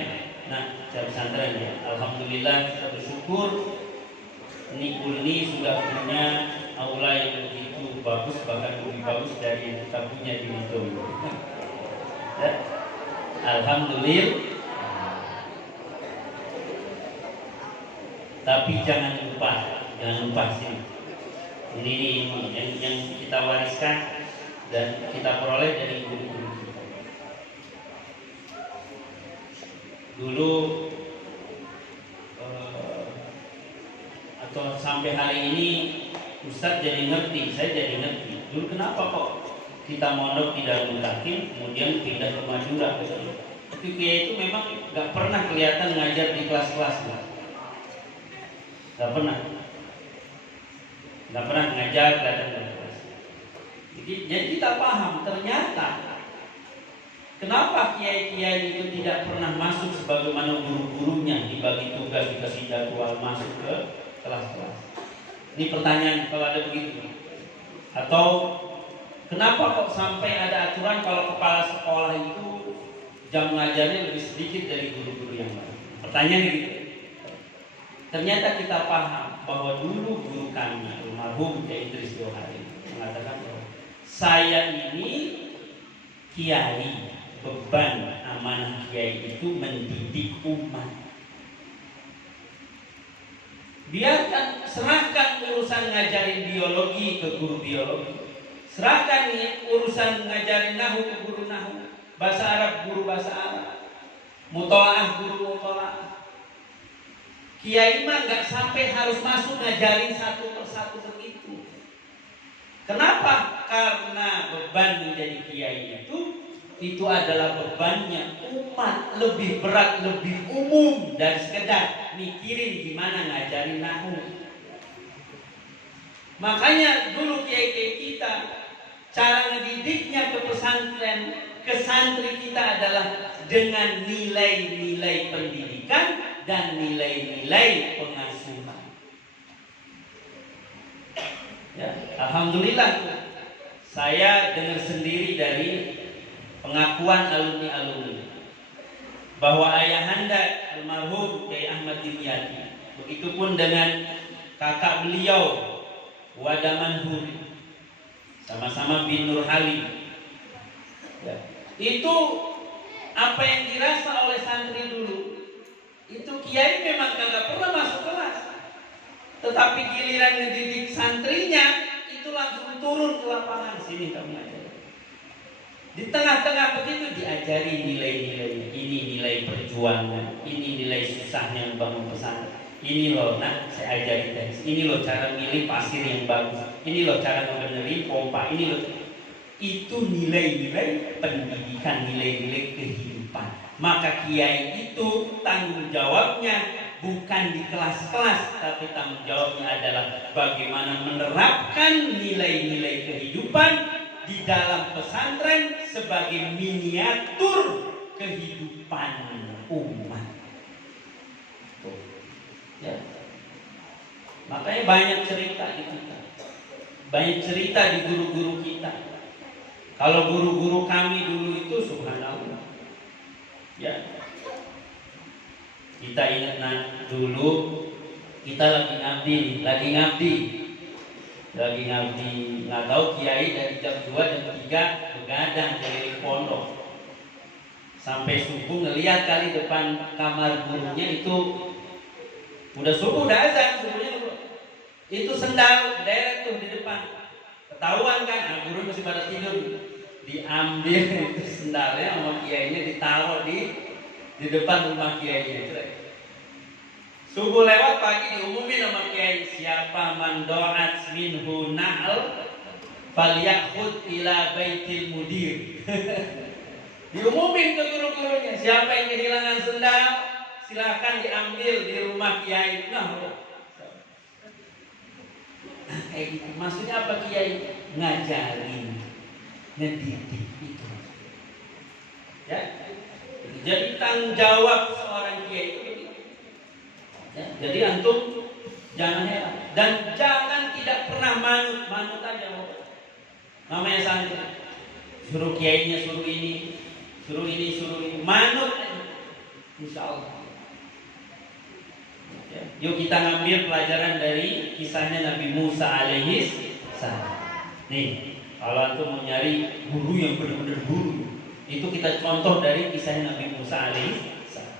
Nah, pesantren ya. Alhamdulillah kita bersyukur ini sudah punya aula yang begitu bagus, bahkan lebih bagus dari yang kita punya di Indo. Ya. Alhamdulillah. Tapi jangan lupa sini. Ini yang kita wariskan dan kita peroleh dari guru-guru kita. Dulu atau sampai hari ini Ustadz jadi ngerti, saya jadi ngerti. Dulu kenapa kok kita mondok di Darul Takim, kemudian pindah ke Madura? Tapi itu memang nggak pernah kelihatan ngajar di kelas-kelas, nggak pernah ngajar kelihatan di kelas. Jadi kita paham ternyata kenapa kiai-kiai itu tidak pernah masuk sebagaimana guru-gurunya dibagi tugas, dikasih jadwal masuk ke kelas-kelas. Ini pertanyaan kalau ada begitu. Atau kenapa kok sampai ada aturan kalau kepala sekolah itu jam ngajarnya lebih sedikit dari guru-guru yang lain? Pertanyaannya gitu. Ternyata kita paham bahwa dulu guru kami almarhum Kiai Idris Johari mengatakan bahwa saya ini kiai, beban amanah kiai itu mendidik umat. Biarkan, serahkan urusan ngajarin biologi ke guru biologi, serahkan urusan ngajarin nahu ke guru nahu, bahasa Arab guru bahasa Arab, mutolaah guru mutolaah. Kiai mah nggak sampai harus masuk ngajarin satu persatu begitu. Kenapa? Karena beban menjadi kiai itu adalah bebannya umat, lebih berat, lebih umum dari sekedar mikirin gimana ngajarin nahu. Makanya dulu kiai-kiai kita cara ngedidiknya ke pesantren, ke santri kita adalah dengan nilai-nilai pendidikan dan nilai-nilai pengasuhan. Ya, Alhamdulillah saya dengar sendiri dari pengakuan alumni-alumni bahwa ayahanda almarhum Kiai Ahmad Dimyati, begitupun dengan kakak beliau Wadaman Huri, sama-sama bin Nur Halim. Ya. Itu apa yang dirasa oleh santri dulu, itu kiai memang kagak pernah masuk kelas, tetapi giliran ngedidik santrinya itu langsung turun ke lapangan. Sini kami ajari. Di tengah-tengah begitu diajari nilai-nilainya. Ini nilai perjuangan, ini nilai susahnya membangun pesantren. Ini loh nak saya ajari guys. Ini loh cara milih pasir yang bagus. Ini loh cara ngebenerin pompa. Ini loh. Itu nilai-nilai pendidikan, nilai-nilai kehidupan. Maka kiai itu tanggung jawabnya bukan di kelas-kelas, tapi tanggung jawabnya adalah bagaimana menerapkan nilai-nilai kehidupan di dalam pesantren sebagai miniatur kehidupan umat. Ya. Makanya banyak cerita di kita, banyak cerita di guru-guru kita. Kalau guru-guru kami dulu itu subhanallah, ya kita ingat dulu kita lagi ngabdi, nggak tahu kiai dari jam 2 jam 3 begadang dari pondok sampai subuh, ngelihat kali depan kamar gurunya itu udah subuh, udah azan subuhnya itu sendal deret tuh di depan, ketahuan kan, nah, guru masih pada tidur, diambil itu sendalnya sama kiainya ditaruh di depan rumah kiainya. Subuh lewat, pagi diumumin sama kiai, siapa mandoat minhu na'al falyakhud ila baitil mudir. Diumumin ke guru-gurunya, siapa yang kehilangan sendal silakan diambil di rumah kiai. Nah, kayak gitu. Maksudnya apa kiai? Ngajarin, ngedidik itu. Ya. Jadi tanggung jawab seorang kiai itu. Ya. Jadi antum jangan heran dan jangan tidak pernah manut aja. Namanya santri. Suruh kiainya suruh ini, manut aja. Insya Allah. Ya. Yuk kita ngambil pelajaran dari kisahnya Nabi Musa alaihi salam. Nih, kalau antum mau nyari guru yang benar-benar guru, itu kita contoh dari kisahnya Nabi Musa alaihi salam.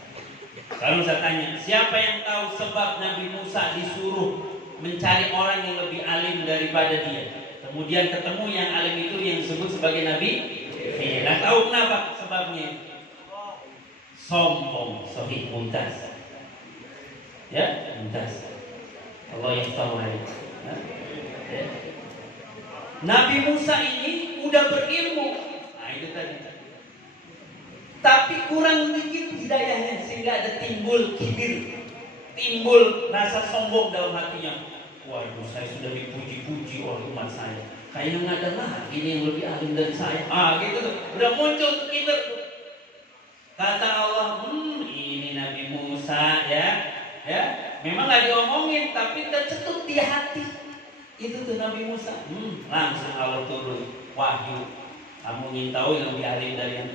Kalau saya tanya, siapa yang tahu sebab Nabi Musa disuruh mencari orang yang lebih alim daripada dia? Kemudian ketemu yang alim itu yang disebut sebagai Nabi. Nah, tahu kenapa sebabnya? Sombong, sahih mumtaz. Ya, mumtaz. Allah yang tahu ya. Nabi Musa ini udah berilmu. Nah, itu tadi. Tapi kurang dikit hidayahnya sehingga ada timbul kibir, timbul rasa sombong dalam hatinya. Waduh, saya sudah dipuji-puji oleh umat saya. Kayaknya nggak ada lagi ini yang lebih alim dari saya. Gitu tuh. Udah muncul kibir. Kata Allah, ini Nabi Musa ya. Memang nggak diomongin, tapi tercetut di hati. Itu tuh Nabi Musa. Langsung Allah turun wahyu. Kamu ingin tahu yang lebih alim dari yang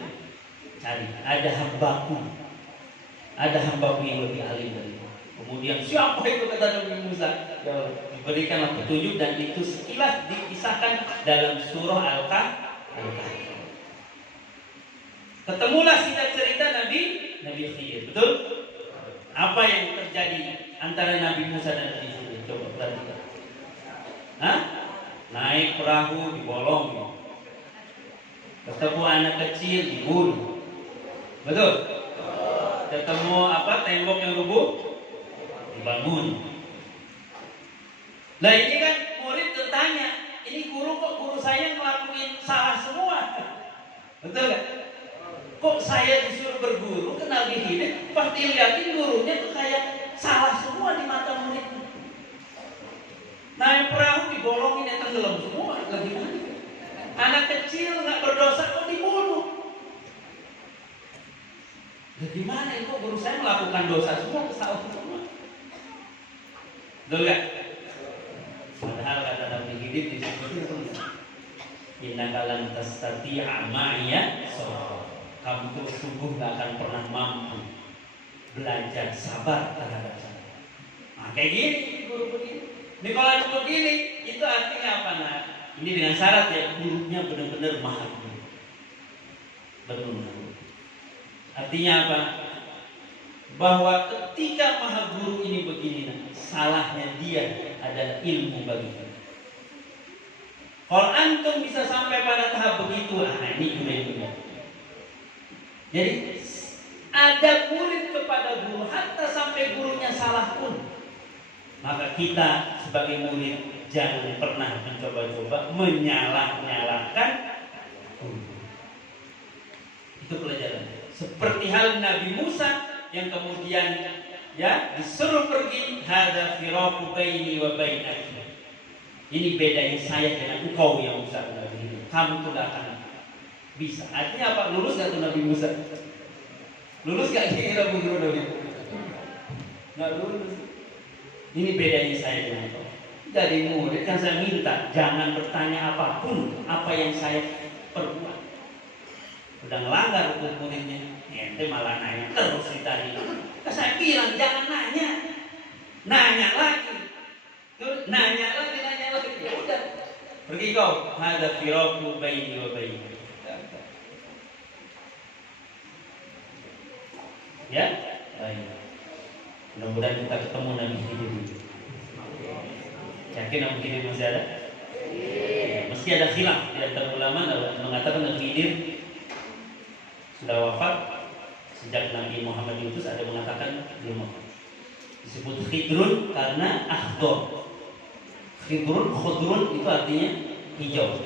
cari? Ada hambaku yang lebih alim dari itu. Kemudian siapa itu, kata Nabi Musa? Ya Allah, diberikanlah petunjuk dan itu sekilas dikisahkan dalam surah Al-Kahfi. Ketemulah singkat cerita Nabi Khidir. Betul? Apa yang terjadi antara Nabi Musa dan Nabi Khidir? Coba perhatikan. Naik perahu dibolong, ketemu anak kecil dibunuh. Betul? Ketemu tembok yang rubuh dibangun. Nah ini kan murid bertanya, ini guru saya ngelakuin salah semua. Betul kan? Kok saya disuruh berguru ke Nabi Khidir, pas dilihatin gurunya tuh kayak salah semua di mata muridnya. Naik perahu dibolongin, ya tenggelam semua. Lagi mana? Anak kecil nggak berdosa kok dibunuh. Gimana itu guru saya melakukan dosa semua, kesalahan semua. Betul gak? Padahal kata Nabi Khidir disebutin atau enggak? Innaka lan tastati'a ma'iya sabra. Kamu tuh sungguh gak akan pernah mampu belajar sabar terhadap saya. Nah, kayak gini guru begini. Ini kalau begini, itu artinya apa? Nah, ini dengan syarat ya, gurunya benar-benar mahal guru. Benar-benar. Artinya apa? Bahwa ketika maha guru ini begini, nah, salahnya dia adalah ilmu bagi kita. Kalau antum bisa sampai pada tahap begitu, ini guna-guna. Jadi ada murid kepada guru, hatta sampai gurunya salah pun, maka kita sebagai murid jangan pernah mencoba-coba menyalah-nyalahkan guru. Itu pelajaran. Seperti hal Nabi Musa yang kemudian ya disuruh pergi, hadza firaqu baini wa bainaki. Ini bedanya saya dengan engkau yang Musa. Kamu tuh gak akan bisa. Artinya apa? Lulus gak tuh Nabi Musa? Lulus gak kira-kira guru Nabi? Gak lulus. Ini bedanya saya dengan engkau. Jadi murid kan saya minta jangan bertanya apapun apa yang saya perbuat. Udah ngelanggar hukum muridnya, ente malah nanya terus ditanya. Saya bilang jangan nanya, nanya lagi, nanya lagi. Ya udah, pergi kau. Hadza firaqu baini wa baini. Ya, baik. Mudah-mudahan kita ketemu Nabi Khidir. Yakin Nabi Khidir masih ada? Meski ada khilaf di antara ulama mengatakan Nabi Khidir sudah wafat sejak Nabi Muhammad diutus, ada mengatakan belum wafat. Disebut Khidrun karena akhdor. Khudrun itu artinya hijau.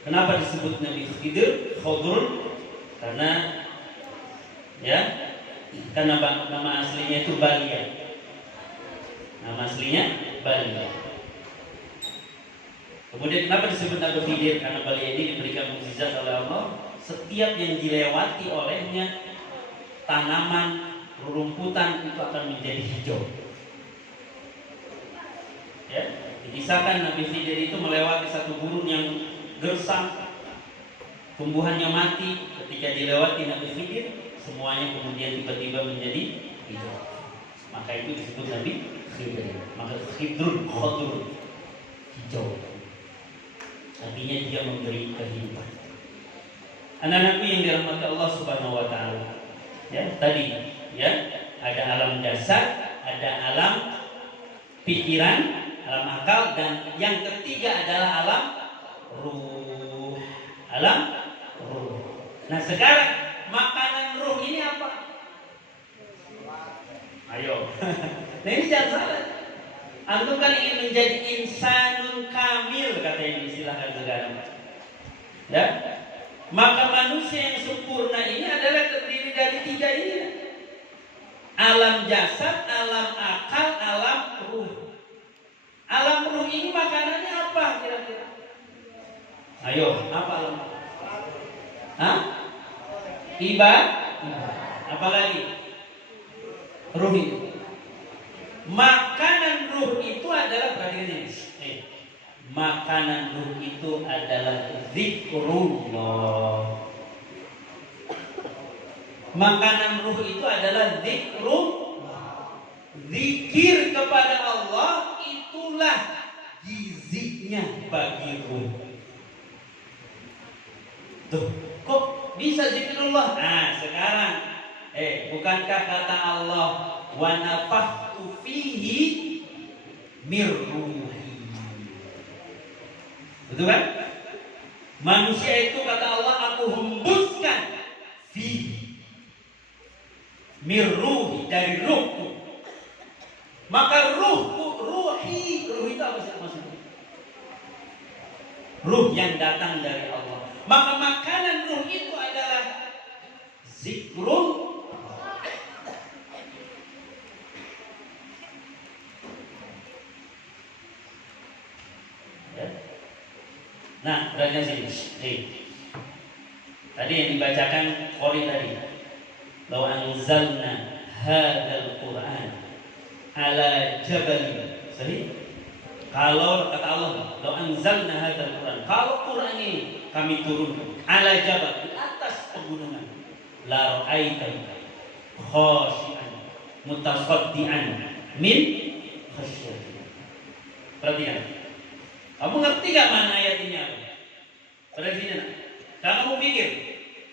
Kenapa disebut Nabi Khidir Khudrun? Karena ya, karena nama aslinya itu Balia. Nama aslinya Balia. Kemudian kenapa disebut Nabi Khidir? Karena Balia ini diberikan mukjizat oleh Allah. Setiap yang dilewati olehnya tanaman, rerumputan itu akan menjadi hijau. Ya, dikisahkan Nabi Khidir itu melewati satu gurun yang gersang, tumbuhannya mati. Ketika dilewati Nabi Khidir, semuanya kemudian tiba-tiba menjadi hijau. Maka itu disebut Nabi Khidir. Maka Khidrun, Khudrun, hijau. Artinya dia memberi kehidupan. Anak-anakku yang dirahmati Allah Subhanahu wa taala. Ya, tadi ya, ada alam dasar, ada alam pikiran, alam akal, dan yang ketiga adalah alam ruh. Alam ruh. Nah, sekarang makanan ruh ini apa? Ayo. Nah, ini jangan salah. Antum kan ingin menjadi insanun kamil, kata ini istilahkan sekarang. Ya. Maka manusia yang sempurna ini adalah terdiri dari tiga ini. Alam jasad, alam akal, alam ruh. Alam ruh ini makanannya apa kira-kira? Ayo, apa alam? Hah? Ibadah. Apa lagi? Ruh itu. Makanan ruh itu adalah perhatikan ini. Makanan ruh itu adalah zikrullah. Makanan ruh itu adalah zikrullah. Zikir kepada Allah itulah gizinya bagi ruh. Tuh, kok bisa zikrullah? Nah, sekarang bukankah kata Allah wa nafakhtu fihi mir ruhi. Betul kan? Manusia itu kata Allah aku hembuskan fihi mir ruhi, dari ruhku. Maka ruhku, ruhi itu apa sih maksudnya? Ruh yang datang dari Allah. Maka makanan ruh itu adalah zikrul. Nah, perhatikan sini. Tadi yang dibacakan Qori tadi. Law anzalna hadzal Qur'an ala jabal. Sahih? Kalau kata Allah, "Law anzalna hadzal Qur'an." Kalau Quran ini kami turunkan ala jabal, di atas pegunungan, la ra'aitahu khashi'an mutasaddian min khasyatillah. Perhatikan. Kamu ngerti gak mana ayat ini apa? Perhatikan. Kamu pikir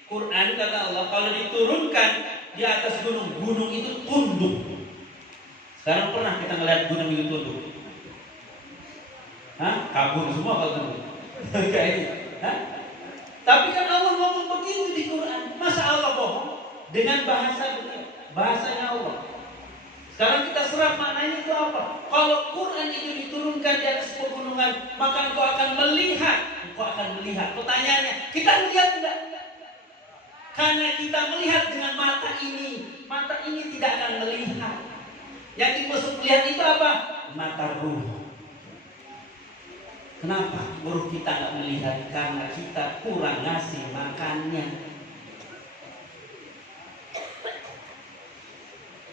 Quran kata Allah kalau diturunkan di atas gunung, gunung itu tunduk. Sekarang pernah kita ngeliat gunung itu tunduk? Hah? Kabur semua kalau tunduk. Kayak ini. Hah? Tapi kan Allah ngomong begitu di Quran. Masa Allah bohong? Dengan bahasa begitu. Bahasanya Allah. Sekarang kita serap maknanya itu apa? Kalau Quran itu diturunkan di atas pegunungan, maka engkau akan melihat. Engkau akan melihat. Pertanyaannya, kita melihat tidak? Karena kita melihat dengan mata ini. Mata ini tidak akan melihat. Yang dimaksud melihat itu apa? Mata ruh. Kenapa ruh kita nggak melihat? Karena kita kurang ngasih makannya.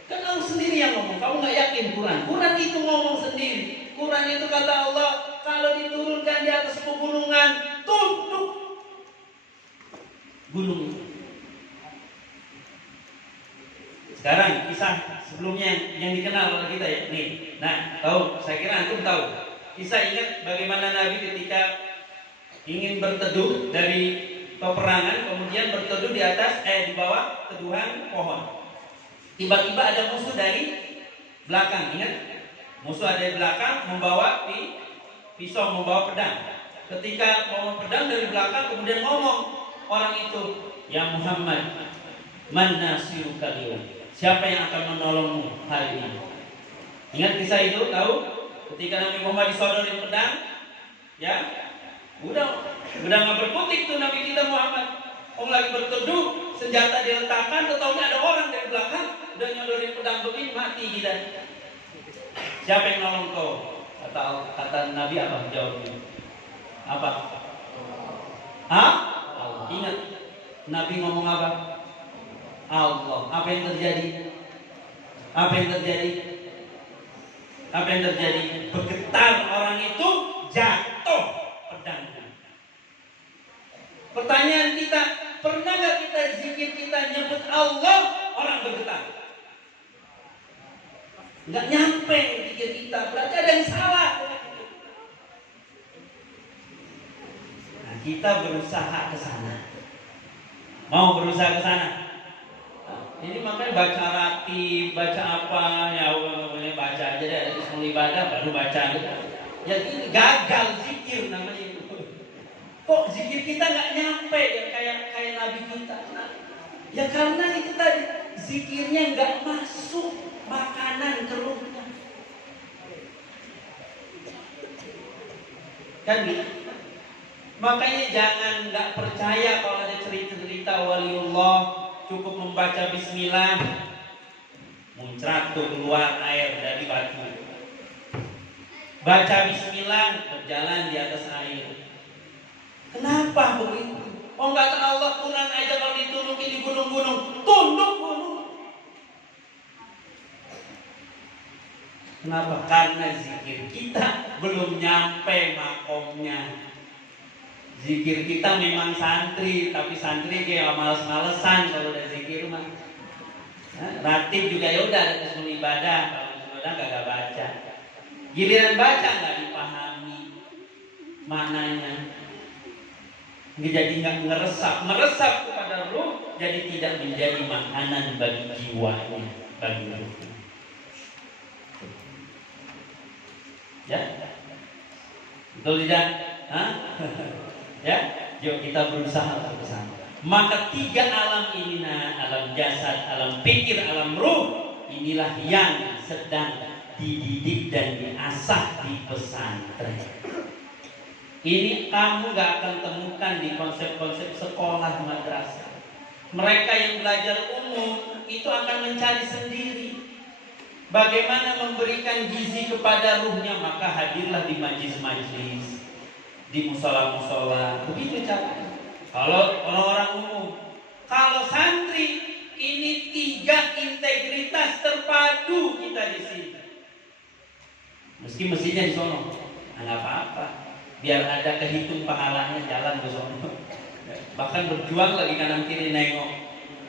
Kan Allah sendiri yang ngomong. Kamu nggak yakin Quran? Quran itu ngomong sendiri. Quran itu kata Allah, kalau diturunkan di atas pegunungan, tunduk gunung. Sekarang kisah sebelumnya yang dikenal oleh kita ya. Nih, nah tahu? Saya kira antum tahu. Kisah ingat bagaimana Nabi ketika ingin berteduh dari peperangan, kemudian berteduh di atas di bawah teduhan pohon. Tiba-tiba ada musuh dari belakang. Ingat? Musuh ada di belakang membawa pisau, membawa pedang. Ketika membawa pedang dari belakang, kemudian ngomong orang itu, "Ya Muhammad, man nasiruka al-yawm?" Siapa yang akan menolongmu hari ini? Ingat kisah itu? Tahu? Ketika Nabi Muhammad disodorin pedang, ya, udah nggak berkutik tuh Nabi kita Muhammad. Orang lagi berteduh, senjata diletakkan, tetahunya ada orang dari belakang, udah nyodorin pedang begini, mati kita. Siapa yang nolong kau? Kata Nabi apa jawabnya? Apa? Hah? Ingat, Nabi ngomong apa? Allah. Apa yang terjadi? Apa yang terjadi? Apa yang terjadi? Bergetar orang itu, jatuh pedangnya. Pertanyaan kita, pernah gak kita zikir kita nyebut Allah, orang bergetar? Gak nyampe zikir kita, berarti ada yang salah. Nah, kita berusaha ke sana. Mau berusaha ke sana? Ini makanya baca ratib, baca apa, ya boleh baca aja deh, habis ibadah baru baca gitu. Ya ini gagal zikir namanya itu. Kok zikir kita nggak nyampe ya kayak Nabi kita? Ya karena itu tadi zikirnya nggak masuk makanan ke ruhnya. Kan gitu. Makanya jangan nggak percaya kalau ada cerita-cerita waliullah. Cukup membaca bismillah, muncrat tuh keluar air dari batu. Baca bismillah, berjalan di atas air. Kenapa begitu? Oh nggak tahu Allah Quran aja kalau ditunduki di gunung-gunung, tunduk gunung. Kenapa? Karena zikir kita belum nyampe makomnya. Zikir kita memang santri, tapi santri kayak males-malesan kalau udah zikir mah. Ratib juga ya udah ada ibadah, kalau ibadah gak baca. Giliran baca nggak dipahami maknanya. Jadi nggak meresap kepada ruh, jadi tidak menjadi makanan bagi jiwanya, bagi ruh. Ya, betul tidak? Hah? Ya, yuk kita berusaha untuk bersama. Maka tiga alam ini, alam jasad, alam pikir, alam ruh, inilah yang sedang dididik dan diasah di pesantren. Ini kamu gak akan temukan di konsep-konsep sekolah madrasah. Mereka yang belajar umum itu akan mencari sendiri bagaimana memberikan gizi kepada ruhnya. Maka hadirlah di majlis-majlis, di musola-musola, begitu caranya. Kalau orang-orang umum, kalau santri, ini tiga integritas terpadu kita di sini. Meski mestinya di sono, nggak apa-apa, biar ada kehitung pahalanya, jalan ke sono. Bahkan berjuang lagi kanan kiri nengok,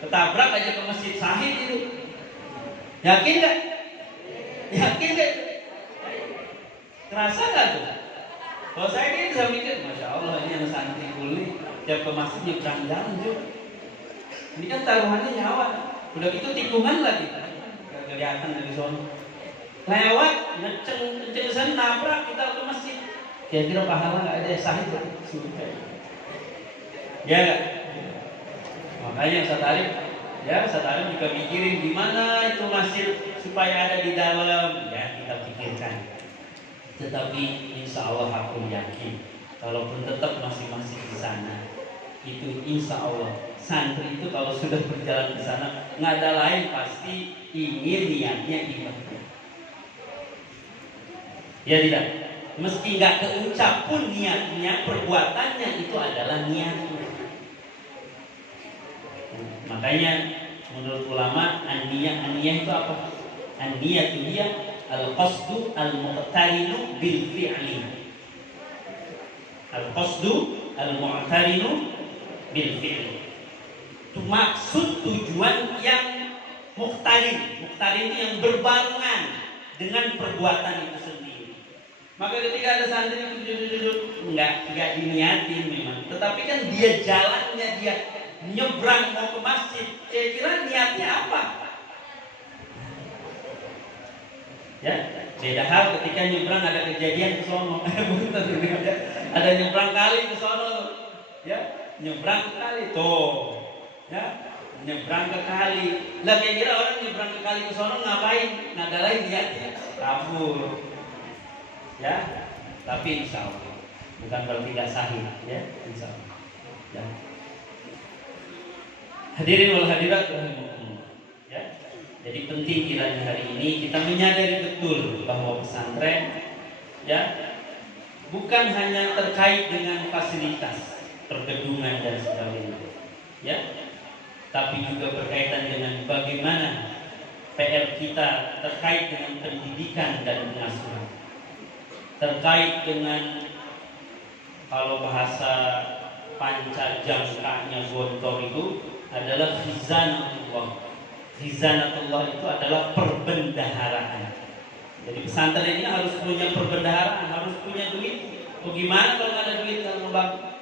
ketabrak aja ke masjid, sahid itu. Yakin nggak? Yakin nggak? Terasa nggak tuh? Kalau saya ini bisa mikir, masya Allah ini anak santri kuli, tiap ke masjid nyebrang jalan juga. Ini kan taruhannya nyawa, udah gitu tikungan lagi, nggak kelihatan dari sono. Lewat, ngeceng sana nabrak kita ke masjid. Kira-kira pahala nggak ada sahid? Ya nggak? Makanya Ustaz Arif juga mikirin gimana itu masjid supaya ada di dalam. Ya kita pikirkan. Tetapi insya Allah aku yakin, kalaupun tetap masih di sana, itu insya Allah santri itu kalau sudah berjalan di sana nggak ada lain pasti ingin niatnya ibadah. Ya tidak, meski nggak keucap pun niatnya, perbuatannya itu adalah niatnya. Makanya menurut ulama an-niyah itu apa? An-niyah itu dia al-qasdu al-muqtarinu bil fi'li. Al-qasdu al-muqtarinu bil fi'li. Itu maksud tujuan yang muqtarin. Muqtarin itu yang berbarengan dengan perbuatan itu sendiri. Maka ketika ada santri enggak diniatin memang, tetapi kan dia jalannya, dia nyebrang mau ke masjid, kira-kira niatnya apa? Ya, beda hal ketika nyebrang ada kejadian ke sono. Ada nyebrang kali ke sono, ya, nyebrang ke kali tuh, ya, nyebrang ke kali. Lah kira-kira orang nyebrang ke kali ke sono ngapain? Nggak ada lain niatnya, kabur. Ya, tapi insya Allah bukan berarti tidak sahih, ya, insya Allah. Ya. Hadirin wal hadirat rahimakumullah. Ya, jadi penting kiranya hari ini kita menyadari betul bahwa pesantren, ya, bukan hanya terkait dengan fasilitas, pergedungan dan sebagainya, ya, tapi juga berkaitan dengan bagaimana PR kita terkait dengan pendidikan dan pengasuhan. Terkait dengan kalau bahasa pancajangkanya Gontor itu adalah khizanatullah. Khizanatullah itu adalah perbendaharaan. Jadi pesantren ini harus punya perbendaharaan, harus punya duit. Bagaimana kalau nggak ada duit kalau membangun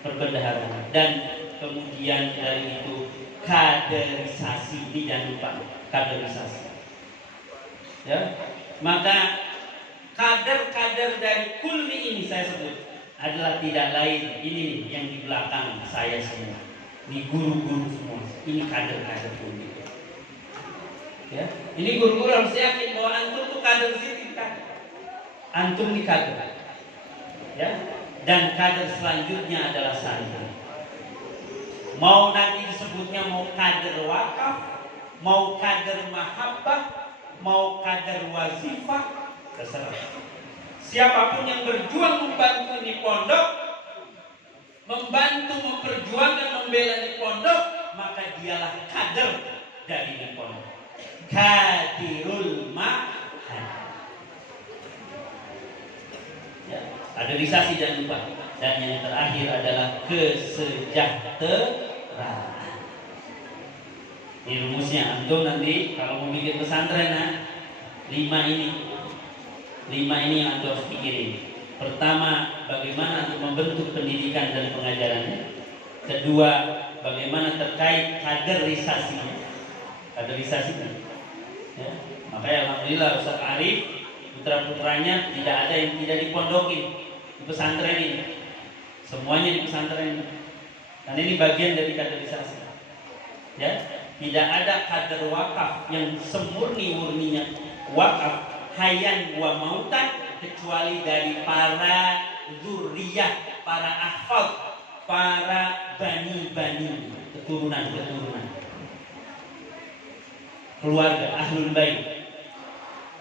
perbendaharaan? Dan kemudian dari itu kaderisasi, ini jangan lupa kaderisasi. Ya, maka kader-kader dari kulli ini saya sebut adalah tidak lain ini yang di belakang saya semua. Ini guru-guru semua. Ini kader-kader kulli. Ya, ini guru-guru harus yakin bahwa antum tuh kader sini, antum ini kader. Ya, dan kader selanjutnya adalah santri. Mau nanti disebutnya mau kader wakaf, mau kader mahabbah, mau kader wazifah, terserah. Siapapun yang berjuang membantu di pondok, membantu memperjuangkan membela di pondok, maka dialah kader dari di pondok. Kadirul ma'had. Ya, kaderisasi jangan lupa. Dan yang terakhir adalah kesejahteraan. Ini rumusnya, antum nanti kalau mau bikin pesantren, lima ini yang antum harus pikirin. Pertama, bagaimana untuk membentuk pendidikan dan pengajarannya. Kedua, bagaimana terkait kaderisasinya. Ya. Makanya alhamdulillah Ustaz Arif, putra-putranya tidak ada yang tidak dipondokin di pesantren ini. Semuanya di pesantren ini. Dan ini bagian dari kaderisasi. Ya, tidak ada kader wakaf yang semurni-murninya wakaf hayan wa mautan kecuali dari para zurriyah, para ahfad, para bani-bani, keturunan keluarga ahlul bait.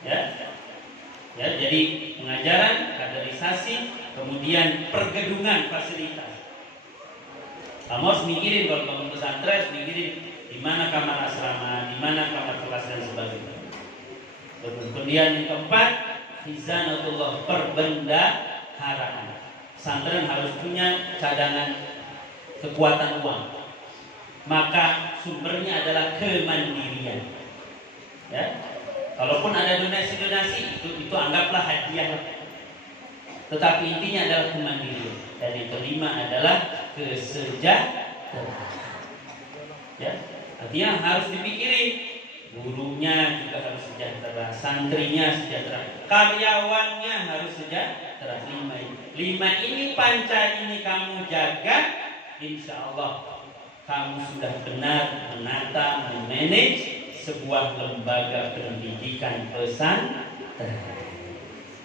Ya, jadi pengajaran, kaderisasi, kemudian pergedungan, fasilitas. Kamu harus mikirin kalau kamu pesantren, mikirin di mana kamar asrama, di mana kamar kelas dan sebagainya. Kemudian yang keempat, khizanatullah, perbendaharaan. Pesantren harus punya cadangan kekuatan uang. Maka sumbernya adalah kemandirian. Ya. Kalaupun ada donasi-donasi itu anggaplah hadiah. Tetapi intinya adalah kemandirian. Dan yang kelima adalah kesejahteraan. Ya. Artinya harus dipikirin, gurunya juga harus sejahtera, santrinya sejahtera, karyawannya harus sejahtera. Lima ini panca ini kamu jaga, insya Allah kamu sudah benar menata, memanage sebuah lembaga pendidikan pesantren.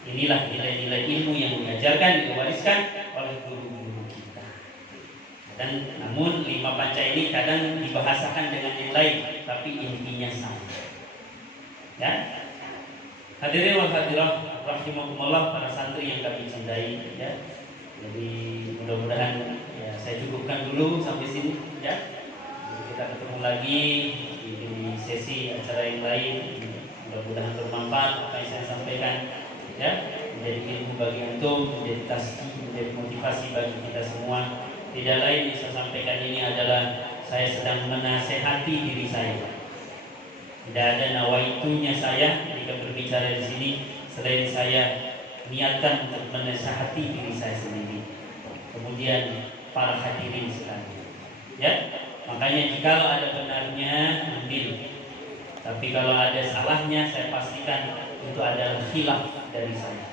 Inilah nilai-nilai ilmu yang diajarkan, diwariskan oleh guru-guru kita. Dan namun 5 panca ini kadang dibahasakan dengan yang lain, tapi intinya sama. Ya, hadirin wal hadirat rahimakumullah, para santri yang kami cintai. Ya, jadi mudah-mudahan ya, saya cukupkan dulu sampai sini. Ya, jadi kita ketemu lagi di sesi acara yang lain. Mudah-mudahan bermanfaat apa yang saya sampaikan. Ya, menjadi ilmu bagi antum, menjadi tasbih, menjadi motivasi bagi kita semua. Tidak lain yang saya sampaikan ini adalah saya sedang menasehati diri saya. Tidak ada nawaitunya saya jika berbicara di sini selain saya niatkan untuk menasehati diri saya sendiri. Kemudian para hadirin sekalian. Ya, makanya jikalau ada benarnya ambil. Tapi kalau ada salahnya saya pastikan itu adalah khilaf dari saya.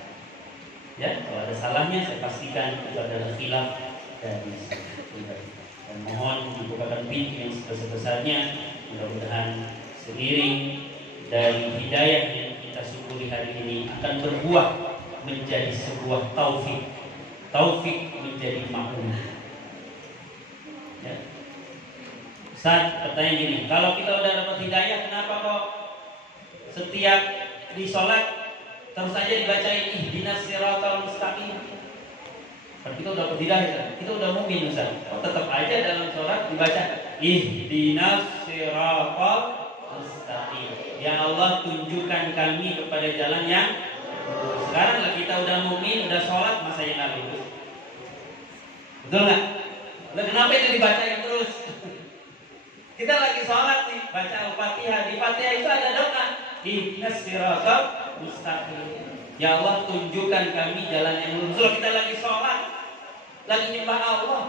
Ya, kalau ada salahnya saya pastikan itu adalah khilaf dari saya. Dan mohon dibukakan pintu yang sebesar-besarnya, mudah-mudahan seiring dari hidayah yang kita syukuri hari ini akan berbuah menjadi sebuah taufik menjadi makmum. Ya. Ustaz, pertanyaan gini, kalau kita udah dapat hidayah, kenapa kok setiap di sholat terus aja dibacain ihdinas siratal mustaqim? Kalau kita udah dapat hidayah, kita udah mukmin Ustaz, kok tetap aja dalam sholat dibaca ihdinas siratal mustaqim? Ya Allah, tunjukkan kami kepada jalan yang lurus. Sekarang lah kita udah mukmin, udah sholat, masa yang nggak lurus? Betul nggak? Lalu kenapa itu dibacain terus? Kita lagi sholat nih, baca Al-Fatihah. Di Fatihah itu ada doa, ihdinas siratal mustaqim. Ya Allah, tunjukkan kami jalan yang lurus. Kalau kita lagi sholat, lagi nyembah Allah,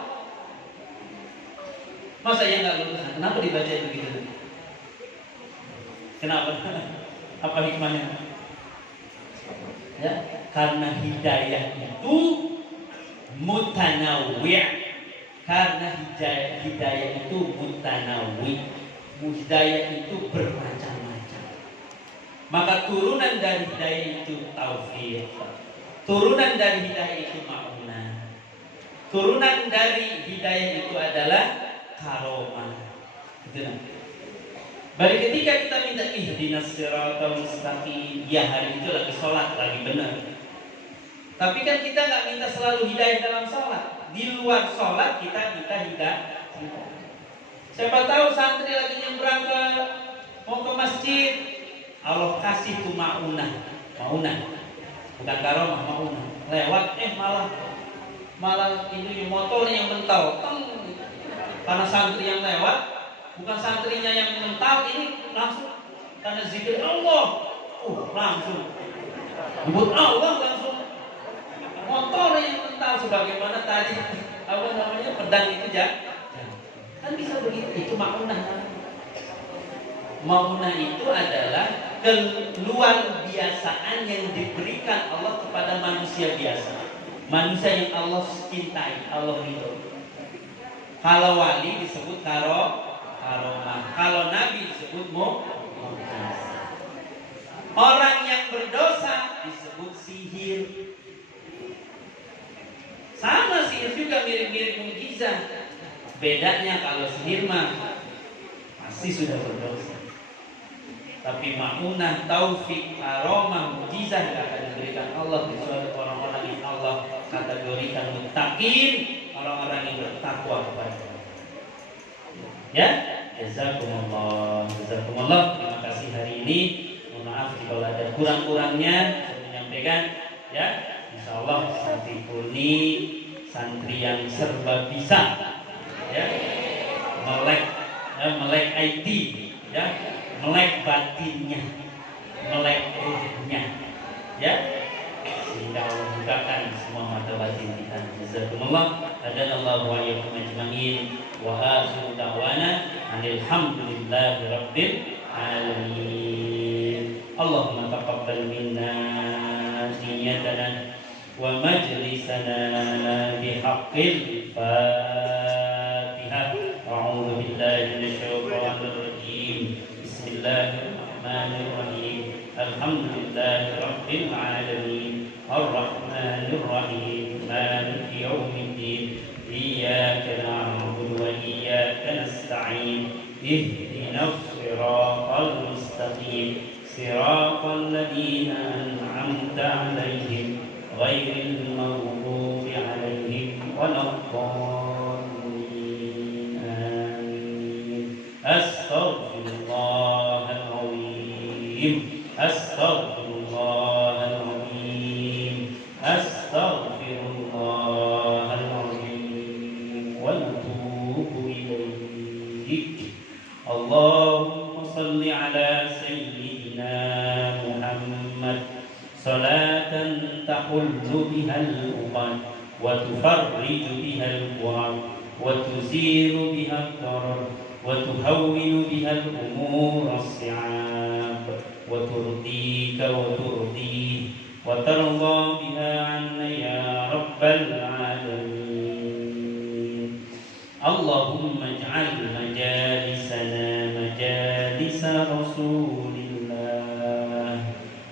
masa yang nggak lurus? Kenapa dibaca begitu? Kenapa? Apa hikmahnya? Ya, karena hidayah itu mutanawwi'. Karena hidayah itu mutanawwi'. Hidayah itu bermacam-macam. Maka turunan dari hidayah itu taufik. Turunan dari hidayah itu ma'unah. Turunan dari hidayah itu adalah karomah. Gitu. Baru ketika kita minta ihdinas siratal mustaqim, ya hari itu lagi sholat, lagi benar. Tapi kan kita nggak minta selalu hidayah dalam sholat. Di luar sholat kita minta hidayah. Siapa tahu santri lagi nyebrang mau ke masjid, Allah kasih tuh ma'unah, bukan karomah, ma'unah. Lewat malah ini motornya yang mental, karena santri yang lewat. Bukan santrinya yang mental, ini langsung karena zikir Allah, langsung nyebut Allah, langsung motor yang mental sebagaimana tadi apa namanya pedang itu kan bisa begitu. Itu ma'unah. Ma'unah itu adalah keluar biasaan yang diberikan Allah kepada manusia biasa, manusia yang Allah cintai, Allah ridho. Kalau wali disebut karomah, kalau nabi disebut mu'jiz. Orang yang berdosa disebut sihir. Sama, sihir juga mirip-mirip mukjizat. Bedanya kalau sihir mah pasti sudah berdosa. Tapi ma'unah, taufik, karomah, mukjizat tidak akan diberikan Allah kecuali orang-orang yang Allah kategorikan muttaqin, orang-orang yang bertakwa kepada Allah. Ya, jazakumullah. Terima kasih hari ini. Mohon maaf jika ada kurang-kurangnya. Saya menyampaikan ya kan? Ya, insya Allah santri Purni santri yang serba bisa, ya, melek IT, ya, melek batinnya, melek ruhnya, ya, sehingga Allah bukakan semua mata batin kita. Jazakumullah, hadanallahu wa iyyakum ajma'in, wa akhiru da'wana alhamdulillahi rabbil alamin. Allahumma taqabbal minna niyatana wa majlisana bihaqqil Fatihah. A'udzu billahi minasyaitonir rajim. Bismillahirrahmanirrahim. Alhamdulillahi rabbil alamin. Arrahmanir rahim. Maliki yaumiddin. Iyyaka na'budu wa iyyaka nasta'in. Ihdinas siratal mustaqim. Siratal ladzina an'amta 'alaihim ghairil maghdubi 'alaihim waladdallin. Amin. Astaghfirullahal azim. Astaghfirullahal azim. Astaghfirullahal azim. Wa natubu ilaik. Allahumma shalli ala sayyidina Muhammad salatan tahullu bihal uqad wa tufarriju bihal qurab wa tuzilu bihal darar wa tuhawwinu bihal umur as-si'ab wa turdika wa turdi wa tarda biha 'anna ya rabbal alamin. Allahumma ij'al majalisana majalisa Rasulillah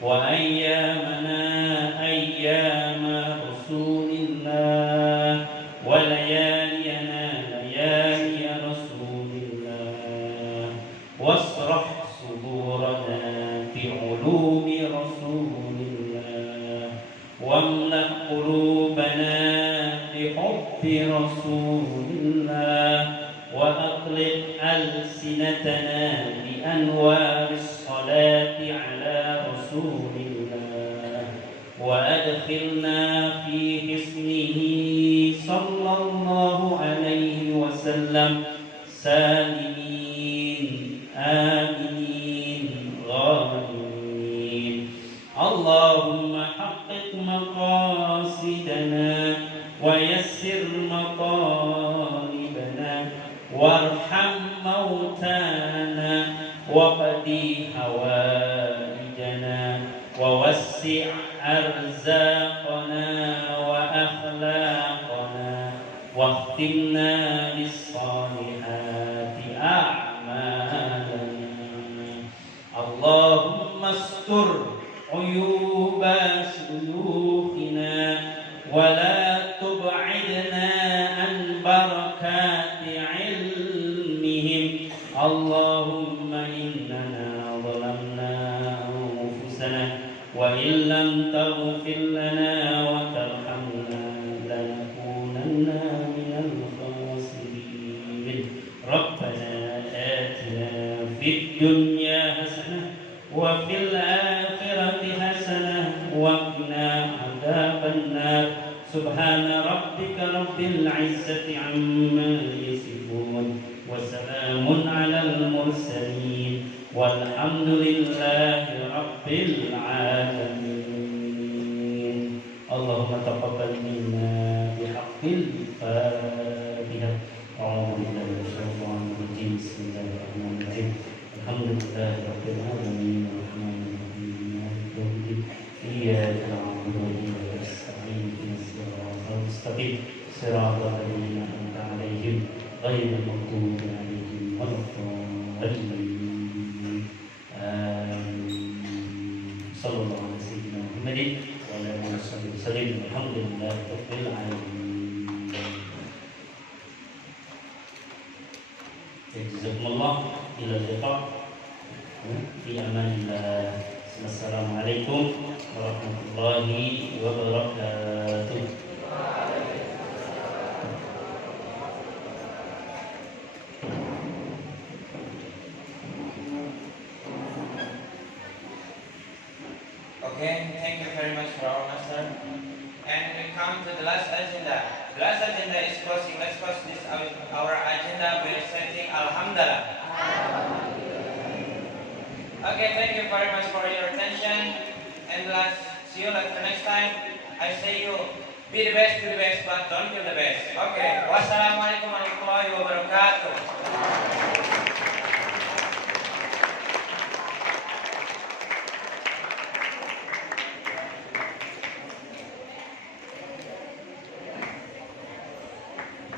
wa ayyamana ayyama Rasulillah wa layaliyana layaliya Rasulillah wasrah sudurana bi ulumi Rasulillah wamla qulubana bi hubbi Rasulillah wa aqlid alsinatana bi anwaris salati ala Rasulillah wa adkhilna fi hisnihi sallallahu alaihi wasallam salimin aminin ghanimin. Allahumma haqqiq maqasidana wa yassir matalibana warham mautana wa qadi hawaijana wa wassi' arzaqana wa akhlaqana واختمنا بالصالحات أعمالنا. اللهم استر عيوب شيوخنا ولا تبعدنا عن بركات علمهم. اللهم إننا ظلمنا أنفسنا وإن لم تغفر لنا وترحمنا لنكونن من الخاسرين. ربنا آتنا في الدنيا حسنة وفي الآخرة حسنة وقنا عذاب النار. سبحان ربك رب العزة عما يصفون وسلام على المرسلين والحمد لله رب العالمين. اللهم تقبل منا بحق الفاتحة. أعوذ بالله من الشيطان الرجيم. بسم الله الرحمن الرحيم. الحمد لله رب العالمين الرحمن الرحيم مالك يوم الدين. إياك نعبد وإياك نستعين اهدنا الصراط المستقيم صراط الذين أنعمت عليهم غير المغضوب عليهم ولا الضالين. صلى الله على سيدنا محمد وعلى آله وصحبه وسلم. الحمد لله رب العالمين. Jazakumullah, ila liqa fi amanillah. Assalamualaikum warahmatullahi wabarakatuh. Okay, thank you very much. And we come to the last agenda. The last agenda is closing. Let's close this our agenda by reciting Alhamdulillah. Okay, thank you very much for your attention. And last, see you later next time. I say you be the best, but don't feel the best. Okay. Wassalamualaikum warahmatullahi wabarakatuh.